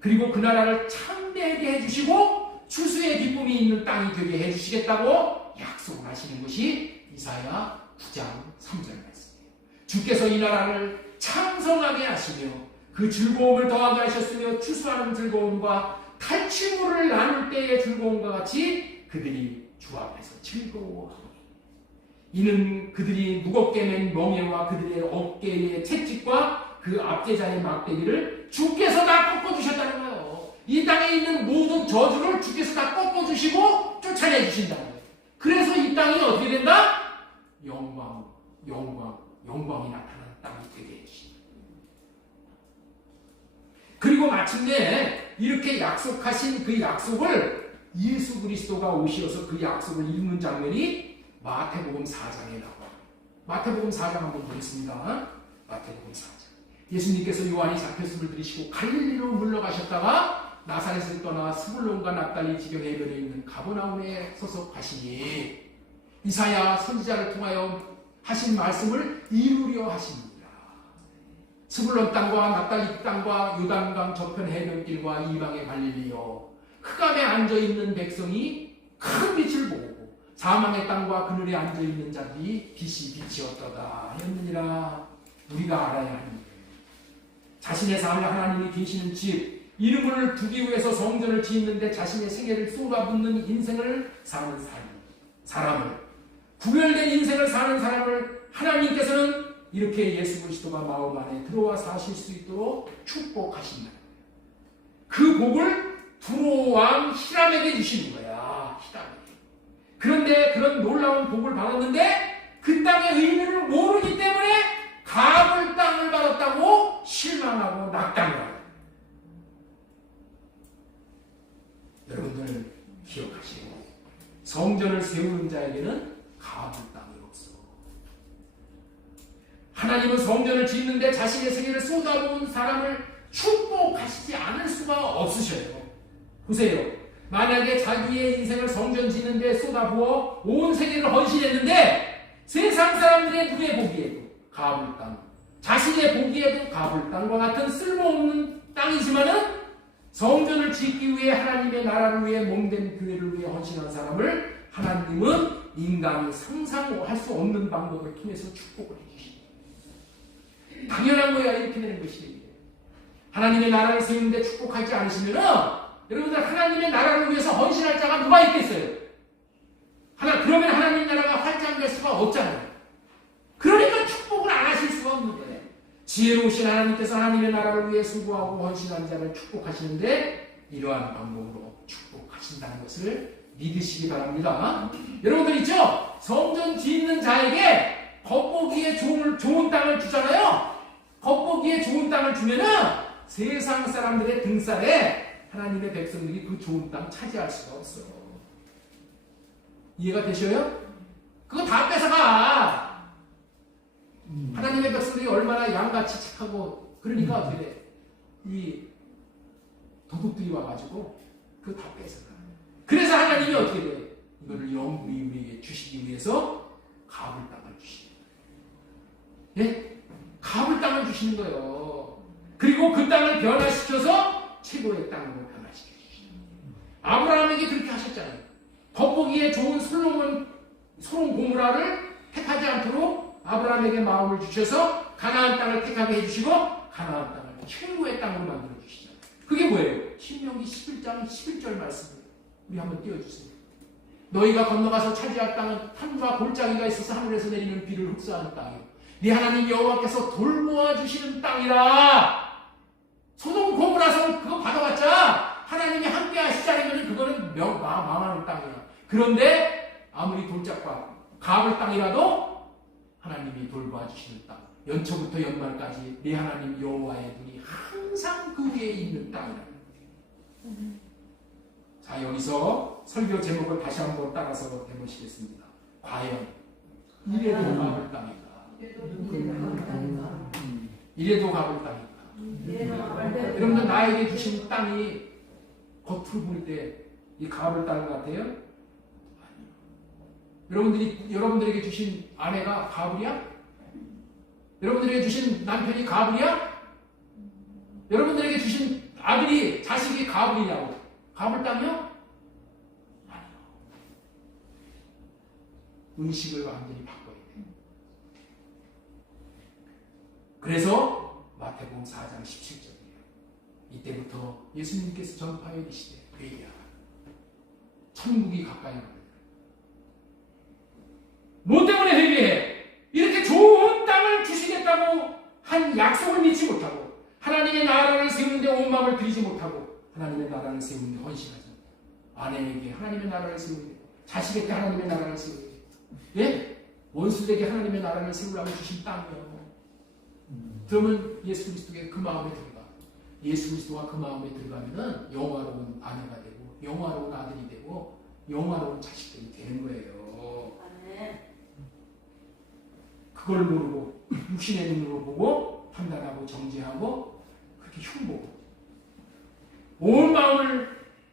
그리고 그 나라를 창대하게 해주시고 추수의 기쁨이 있는 땅이 되게 해주시겠다고 약속을 하시는 것이 이사야 9장 3절 말씀이에요. 주께서 이 나라를 창성하게 하시며 그 즐거움을 더하게 하셨으며 추수하는 즐거움과 탈취물을 나눌 때의 즐거움과 같이 그들이 주 앞에서 즐거워하고, 이는 그들이 무겁게 맨 멍에와 그들의 어깨의 채찍과 그 압제자의 막대기를 주께서 다 꺾어주셨다는 거예요. 이 땅에 있는 모든 저주를 주께서 다 꺾어주시고 쫓아내주신다는 거예요. 그래서 이 땅이 어떻게 된다? 영광이 나타나는 땅이 되게 해주신다. 그리고 마침내 이렇게 약속하신 그 약속을 예수 그리스도가 오셔서 그 약속을 이루는 장면이 마태복음 4장에 나와요. 마태복음 4장 한번 보겠습니다. 마태복음 4장. 예수님께서 요한이 잡혔음을 들으시고 갈릴리로 물러가셨다가 나사렛을 떠나 스불론과 납달리 지경 해변에 있는 가버나움에 서서 가시니 이사야 선지자를 통하여 하신 말씀을 이루려 하십니다. 스불론 땅과 납달리 땅과 요단강 저편 해변길과 이방의 갈릴리여 흑암에 앉아있는 백성이 큰 빛을 보고 사망의 땅과 그늘에 앉아있는 자들이 빛이 빛이었도다 하였느니라. 우리가 알아야 하니 자신의 삶에 하나님이 계시는 집 이름을 두기 위해서 성전을 짓는데 자신의 생애를 쏟아붓는 인생을 사는 사람을 구별된 인생을 사는 사람을 하나님께서는 이렇게 예수 그리스도가 마음 안에 들어와 사실 수 있도록 축복하신다. 그 복을 두로 왕 히람에게 주시는 거야. 히람에게. 그런데 그런 놀라운 복을 받았는데 그 땅의 의미를 모르기 때문에 가볼 땅을 받았다고 실망하고 낙담을. 여러분들 기억하시고 성전을 세우는 자에게는 가볼 땅이 없어. 하나님은 성전을 짓는데 자신의 생애를 쏟아부은 사람을 축복하시지 않을 수가 없으셔요. 보세요. 만약에 자기의 인생을 성전 짓는데 쏟아부어 온 생애를 헌신했는데 세상 사람들의 눈에 보기에도 가볼 땅, 자신의 보기에도 가볼 땅과 같은 쓸모없는 땅이지만은 성전을 짓기 위해 하나님의 나라를 위해 몸된 교회를 위해 헌신한 사람을 하나님은 인간이 상상할 수 없는 방법을 통해서 축복을 해주십니다. 당연한 거야. 이렇게 되는 것이에요. 하나님의 나라를 세우는데 축복하지 않으시면은 여러분들 하나님의 나라를 위해서 헌신할 자가 누가 있겠어요? 그러면 하나님 나라가 활장될 수가 없잖아요. 그러니까 축복을 안 하실 수가 없는 거예요. 지혜로우신 하나님께서 하나님의 나라를 위해 수고하고 헌신한 자를 축복하시는데 이러한 방법으로 축복하신다는 것을 믿으시기 바랍니다. 여러분들 있죠? 성전 짓는 자에게 겉보기에 좋은 땅을 주잖아요. 겉보기에 좋은 땅을 주면은 세상 사람들의 등살에 하나님의 백성들이 그 좋은 땅 차지할 수가 없어. 이해가 되셔요? 그거 다 뺏어가. 하나님의 백성들이 얼마나 양같이 착하고 그러니까 어떻게 돼? 이 도둑들이 와가지고 그거 다 뺏어가. 그래서 하나님이 어떻게 돼? 이거를 영원히 우리에게 주시기 위해서 가볼 땅을 주시는 거예요. 예? 가볼 땅을 주시는 거예요. 그리고 그 땅을 변화시켜서 최고의 땅으로 변화시켜 주시는 거예요. 아브라함에게 그렇게 하셨잖아요. 겉보기에 좋은 소돔 고무라를 택하지 않도록 아브라함에게 마음을 주셔서 가나안 땅을 택하게 해주시고 가나안 땅을 최고의 땅으로 만들어 주시잖아요. 그게 뭐예요? 신명기 11장 11절 말씀이에요. 우리 한번 띄워주세요. 너희가 건너가서 차지할 땅은 탐과 골짜기가 있어서 하늘에서 내리는 비를 흡수하는 땅이요 네 하나님 여호와께서 돌보아 주시는 땅이라. 소돔 고모라서 그거 받아봤자 하나님이 함께 하시지 않으면 그거는 망하는 땅이야. 그런데 아무리 돌짝과 가볼 땅이라도 하나님이 돌보아 주시는 땅, 연초부터 연말까지 네 하나님 여호와의 눈이 항상 그 위에 있는 땅이라. 자, 여기서 설교 제목을 다시 한번 따라서 해보시겠습니다. 과연 이래도 가볼 땅인가? 이래도 가볼 땅인가? 여러분들 나에게 주신 땅이 겉으로 볼 때 이 가볼 땅 같아요? 아니요. 여러분들에게 주신 아내가 가불이야? 여러분들에게 주신 남편이 가불이야? 여러분들에게 주신 아들이, 자식이 가불이냐고? 가불 땅이요? 아니요. 의식을 완전히 바꿔야 돼. 그래서 마태복음 4장 17절이에요. 이때부터 예수님께서 전파해 계시되 회개하라. 천국이 가까이 옵니다. 뭐 때문에 회개해? 이렇게 좋은 땅을 주시겠다고 한 약속을 믿지 못하고 하나님의 나라를 세우는데 온 마음을 들이지 못하고 하나님의 나라를 세우는데 헌신하지 못하고 아내에게 하나님의 나라를 세우는데 자식에게 하나님의 나라를 세우는데 예? 원수에게 하나님의 나라를 세우라고 주신 땅이에요. 그러면 예수 그리스도의 그 마음에 들어가. 예수 그리스도가 그 마음에 들어가면은 영화로운 아내가 되고 영화로운 아들이 되고 영화로운 자식들이 되는 거예요. 그걸 모르고 육신의 눈으로 보고 판단하고 정죄하고 그렇게 흉보고 온 마음을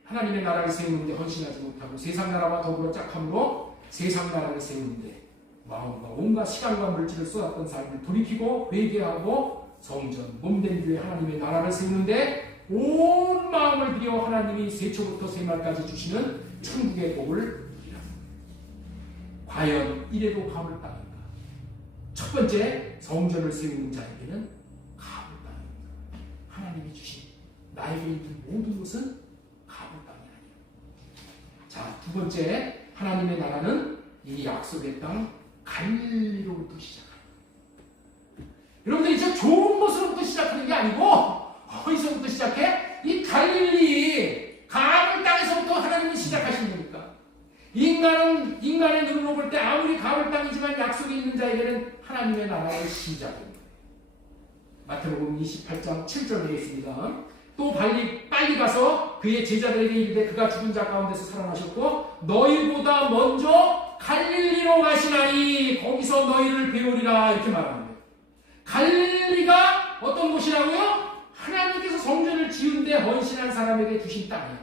하나님의 나라를 세우는데 헌신하지 못하고 세상 나라와 더불어 짝함으로 세상 나라를 세우는데 마음과 온갖 시간과 물질을 쏟았던 삶을 돌이키고 회개하고 성전 몸된 교회 하나님의 나라를 세우는데 온 마음을 들여 하나님이 세초부터 세말까지 주시는 천국의 복을 누리라. 과연 이래도 가물 땅인가? 첫 번째, 성전을 세우는 자에게는 가물 땅입니다. 하나님이 주신 나에게 있는 모든 것은 가물 땅이 아니에요. 자, 두 번째, 하나님의 나라는 이 약속의 땅 갈릴리로부터 시작합니다. 여러분들 이제 좋은 곳으로부터 시작하는 게 아니고 어디서부터 시작해? 이 갈릴리 가물 땅에서부터 하나님이 시작하신 거니까. 인간의 눈으로 볼 때 아무리 가물 땅이지만 약속이 있는 자에게는 하나님의 나라의 시작입니다. 마태복음 28장 7절 되겠습니다. 또 빨리 가서 그의 제자들에게 이르되 그가 죽은 자 가운데서 살아나셨고 너희보다 먼저 갈릴리로 가시나니 거기서 너희를 배우리라 이렇게 말합니다. 갈릴리가 어떤 곳이라고요? 하나님께서 성전을 지은데 헌신한 사람에게 주신 땅이야.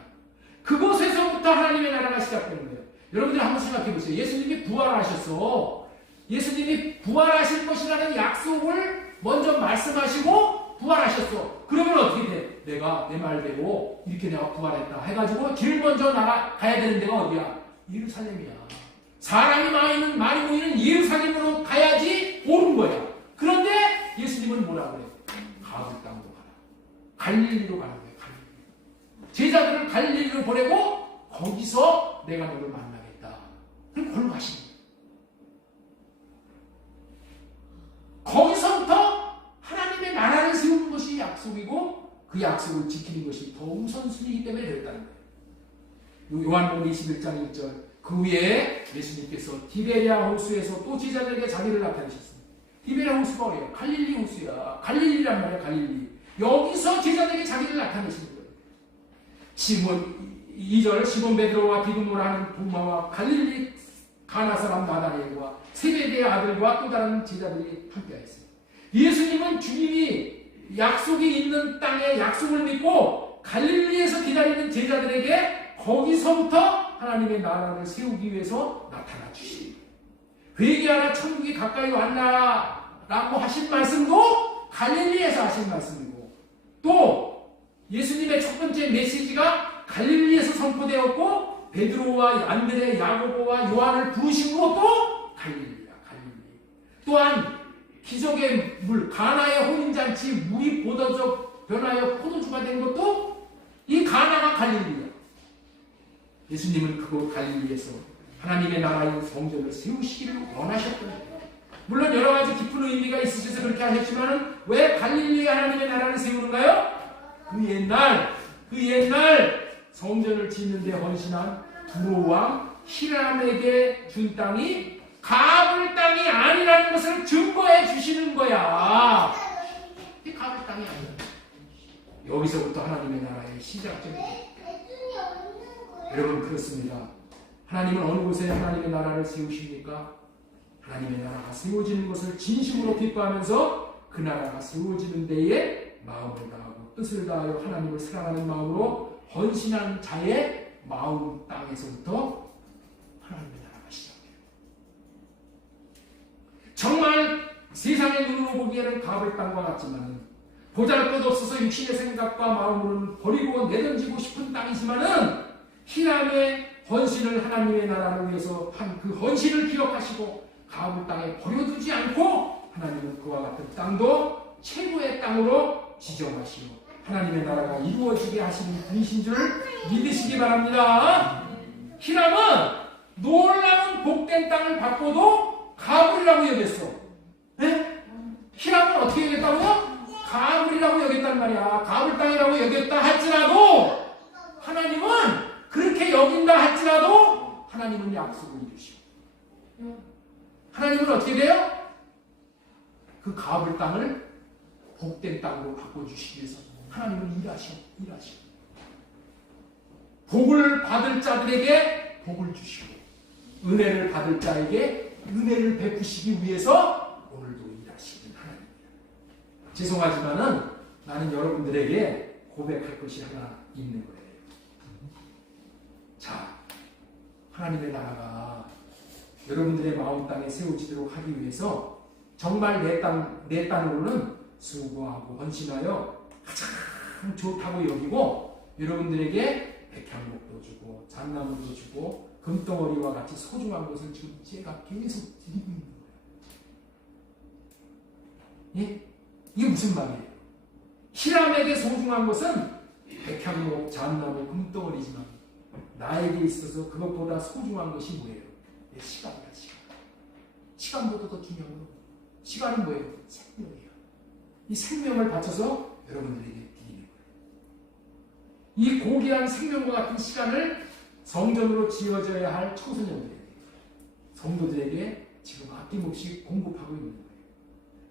그곳에서부터 하나님의 나라가 시작되는 거예요. 여러분들 한번 생각해 보세요. 예수님이 부활하셨어. 예수님이 부활하실 것이라는 약속을 먼저 말씀하시고 부활하셨어. 그러면 어떻게 돼? 내가 내 말대로 이렇게 내가 부활했다 해가지고 제일 먼저 가야 되는 데가 어디야? 예루살렘이야. 사람이 많이 모이는 예루살렘으로 가야지 옳은 거야. 그런데 예수님은 뭐라 그래? 가을 땅으로 가라. 갈릴리로 가는 거예요. 갈릴리. 제자들을 갈릴리로 보내고 거기서 내가 너를 만나겠다. 그럼 걸로 가시는 거예요. 거기서부터 하나님의 나라를 세우는 것이 약속이고 그 약속을 지키는 것이 더 우선순위이기 때문에 그랬다는 거예요. 요한복음 21장 1절 그 후에 예수님께서 디베랴 호수에서 또 제자들에게 자기를 나타내셨습니다. 디베랴 호수가 뭐예요? 갈릴리 호수야. 갈릴리란 말이야. 갈릴리. 여기서 제자들에게 자기를 나타내시는 거예요. 2절 시몬 베드로와 디두모라 하는 도마와 갈릴리 가나 사람 나다니엘과 세베대의 아들과 또 다른 제자들이 함께하였습니다. 예수님은 주님이 약속이 있는 땅에 약속을 믿고 갈릴리에서 기다리는 제자들에게 거기서부터 하나님의 나라를 세우기 위해서 나타나 주십니다. 회개하라 천국이 가까이 왔나라고 하신 말씀도 갈릴리에서 하신 말씀이고 또 예수님의 첫 번째 메시지가 갈릴리에서 선포되었고 베드로와 안드레, 야고보와 요한을 부르신 것도 갈릴리야. 갈릴리. 또한 기적의 물, 가나의 혼인잔치 물이 변하여 포도주가 된 것도 이 가나가 갈릴리야. 예수님은 그곳 갈릴리에서 하나님의 나라의 성전을 세우시기를 원하셨던 거예요. 물론 여러 가지 깊은 의미가 있으셔서 그렇게 하셨지만 왜 갈릴리에 하나님의 나라를 세우는가요? 그 옛날 성전을 짓는 데 헌신한 두로 왕 히람에게 준 땅이 가물 땅이 아니라는 것을 증거해 주시는 거야. 이 가물 땅이 아니야. 여기서부터 하나님의 나라의 시작점이에요. 여러분 그렇습니다. 하나님은 어느 곳에 하나님의 나라를 세우십니까? 하나님의 나라가 세워지는 것을 진심으로 기뻐하면서 그 나라가 세워지는 데에 마음을 다하고 뜻을 다하여 하나님을 사랑하는 마음으로 헌신한 자의 마음 땅에서부터 하나님의 나라가 시작돼요. 정말 세상의 눈으로 보기에는 가을 땅과 같지만 보잘것없어서 육신의 생각과 마음으로는 버리고 내던지고 싶은 땅이지만은 히람의 헌신을 하나님의 나라를 위해서 한 그 헌신을 기억하시고 가을 땅에 버려두지 않고 하나님은 그와 같은 땅도 최고의 땅으로 지정하시고 하나님의 나라가 이루어지게 하시는 분이신 줄 믿으시기 바랍니다. 히람은 놀라운 복된 땅을 받고도 가물이라고 여겼어. 네? 히람은 어떻게 여겼다고요? 가물이라고 여겼단 말이야. 가물 땅이라고 여겼다 할지라도 하나님은 그렇게 여긴다 할지라도 하나님은 약속을 이루시고 하나님은 어떻게 돼요? 그 가물 땅을 복된 땅으로 바꿔주시기 위해서 하나님은 일하시고 복을 받을 자들에게 복을 주시고 은혜를 받을 자에게 은혜를 베푸시기 위해서 오늘도 일하시는 하나님입니다. 죄송하지만은 나는 여러분들에게 고백할 것이 하나 있는 거예요. 자, 하나님의 나라가 여러분들의 마음 땅에 세워지도록 하기 위해서 정말 내 땅으로는 수고하고 헌신하여 가장 좋다고 여기고 여러분들에게 백향목도 주고 잣나무도 주고 금덩어리와 같이 소중한 것을 지금 제가 계속 드리고 있는 거예요. 예? 이게 무슨 말이에요? 히람에게 소중한 것은 백향목, 잣나무, 금덩어리지만 나에게 있어서 그것보다 소중한 것이 뭐예요? 내 시간이다, 시간. 시간보다 더 중요한 건 시간은 뭐예요? 생명이에요. 이 생명을 바쳐서 여러분들에게 드리는 거예요. 이 고귀한 생명과 같은 시간을 성전으로 지어져야 할 청소년들에게, 성도들에게 지금 아낌없이 공급하고 있는 거예요.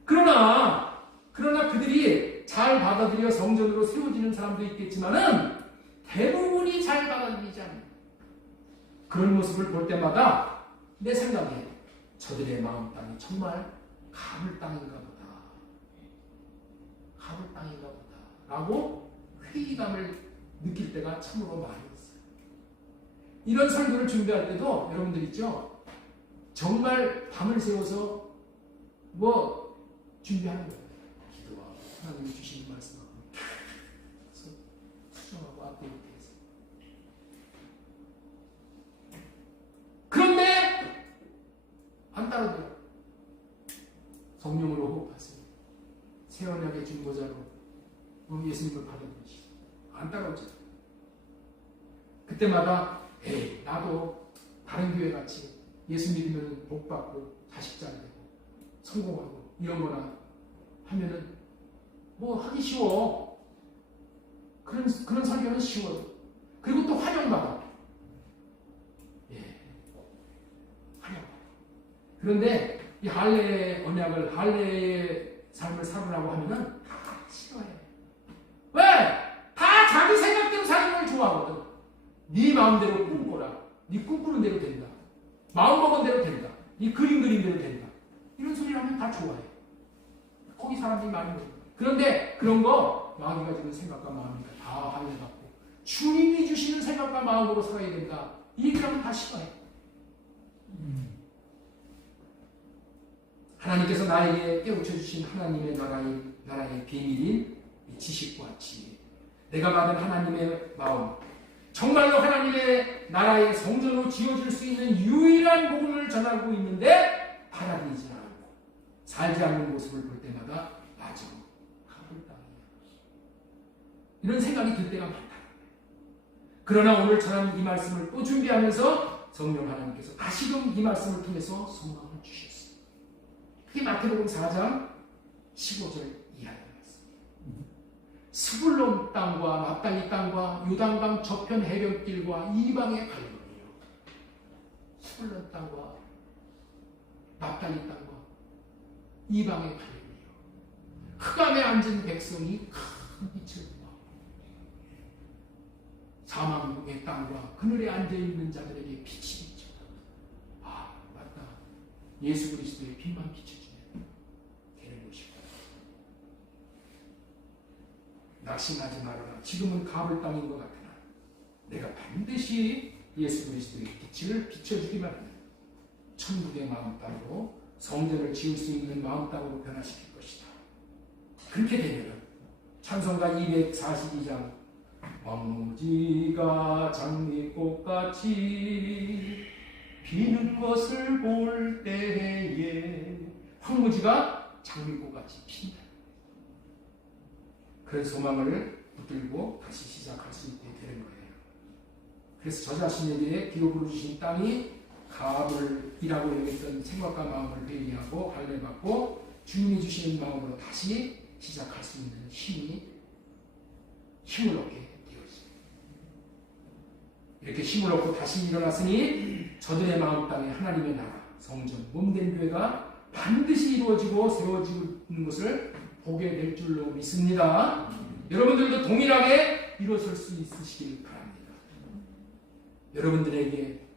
그러나 그들이 잘 받아들여 성전으로 세워지는 사람도 있겠지만은 대부분이 잘 받아들이지 않는 그런 모습을 볼 때마다 내 생각에 저들의 마음 땅이 정말 가불 땅인가 보다. 가불 땅인가 보다. 라고 회의감을 느낄 때가 참으로 많이 있어요. 이런 설교를 준비할 때도 여러분들 있죠? 정말 밤을 새워서 준비하는 거예요. 기도하고 하나님이 주시는 말씀하고 수정하고 앞에 이렇게 해서. 그런데 안 따르더라고요. 성령으로 호흡하세요. 새 언약의 중보자로 예수님을 받아들이시죠. 안 따라오죠. 그때마다 나도 다른 교회 같이 예수 믿으면 복 받고 자식 잘 되고 성공하고 이런 거나 하면은 하기 쉬워. 그런 설교는 쉬워요. 그리고 또 환영받아. 환영받아. 그런데 이 할례의 언약을, 할례의 삶을 살으라고 하면은 다 싫어해. 왜? 다 자기 생각대로 사는 걸 좋아하거든. 네 마음대로 꿈꿔라. 네 꿈꾸는 대로 된다. 마음 먹은 대로 된다. 네 그림 그린 대로 된다. 이런 소리를 하면 다 좋아해. 거기 사람들이 많이 오죠. 그런데 그런 거 마귀가 주는 생각과 마음이니까 다 할례받고 주님이 주시는 생각과 마음으로 살아야 된다. 이 얘기를 하면 다 싫어해. 하나님께서 나에게 깨우쳐 주신 하나님의 나라의 비밀인 이 지식과 지혜, 내가 받은 하나님의 마음, 정말로 하나님의 나라의 성전으로 지어줄 수 있는 유일한 복음을 전하고 있는데 받아들이지 않고 살지 않는 모습을 볼 때마다 맞아, 가불 땅이야. 이런 생각이 들 때가 많다. 그러나 오늘 저는 이 말씀을 또 준비하면서 성령 하나님께서 다시금 이 말씀을 통해서 소망을 주셨어요. 그게 마태복음 4장 15절 이하의 말씀입니다. 스불론 땅과 납달리 땅과 요단강 저편 해변길과 이방의 갈림이요. 스불론 땅과 납달리 땅과 이방의 갈림이요. 흑암에 앉은 백성이 큰 빛을 보아 사망의 땅과 그늘에 앉아있는 자들에게 빛이 비쳐. 맞다. 예수 그리스도의 빛만 비춰주면 되는 것이고. 낙심하지 말아라. 지금은 가불 땅인 것 같으나 내가 반드시 예수 그리스도의 빛을 비춰주기만 하면 천국의 마음 땅으로 성전을 지을 수 있는 마음 땅으로 변화시킬 것이다. 그렇게 되면 찬송가 242장 황무지가 장미꽃같이 피는 것을 볼 때에 황무지가 장미꽃같이 핀다. 그런 소망을 붙들고 다시 시작할 수 있게 되는 거예요. 그래서 저 자신에게 기록으로 주신 땅이 가불이라고 여겼던 생각과 마음을 회개하고 할례받고 주님이 주시는 마음으로 다시 시작할 수 있는 힘을 얻게 되었습니다. 이렇게 힘을 얻고 다시 일어났으니 저들의 마음 땅에 하나님의 나라, 성전, 몸된 교회가 반드시 이루어지고 세워지는 것을 보게 될 줄로 믿습니다. 여러분들도 동일하게 일어설 수 있으시길 바랍니다. 여러분들에게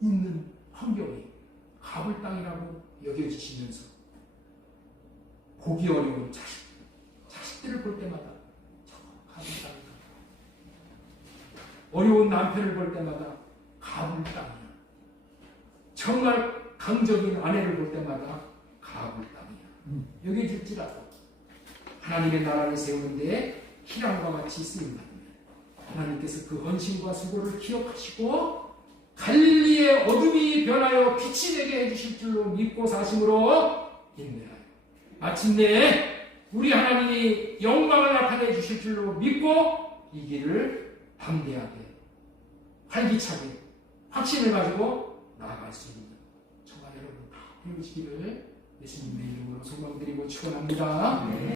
있는 환경이 가불 땅이라고 여겨지시면서 보기 어려운 자식들을 볼 때마다 저 가불 땅이다. 어려운 남편을 볼 때마다 가불 땅이야. 정말 강적인 아내를 볼 때마다 가불 땅이야. 여기 줄지라도 하나님의 나라를 세우는데 희랑과 같이 쓰임받으면 하나님께서 그 헌신과 수고를 기억하시고 갈릴리의 어둠이 변하여 빛이 되게 해주실 줄로 믿고 사심으로 인내하여 마침내 우리 하나님이 영광을 나타내 주실 줄로 믿고 이 길을 담대하게 활기차게 확신을 가지고 나아갈 수 있는 저와 여러분 다 되시기를 예수님의 이름으로 소망드리고 축원합니다.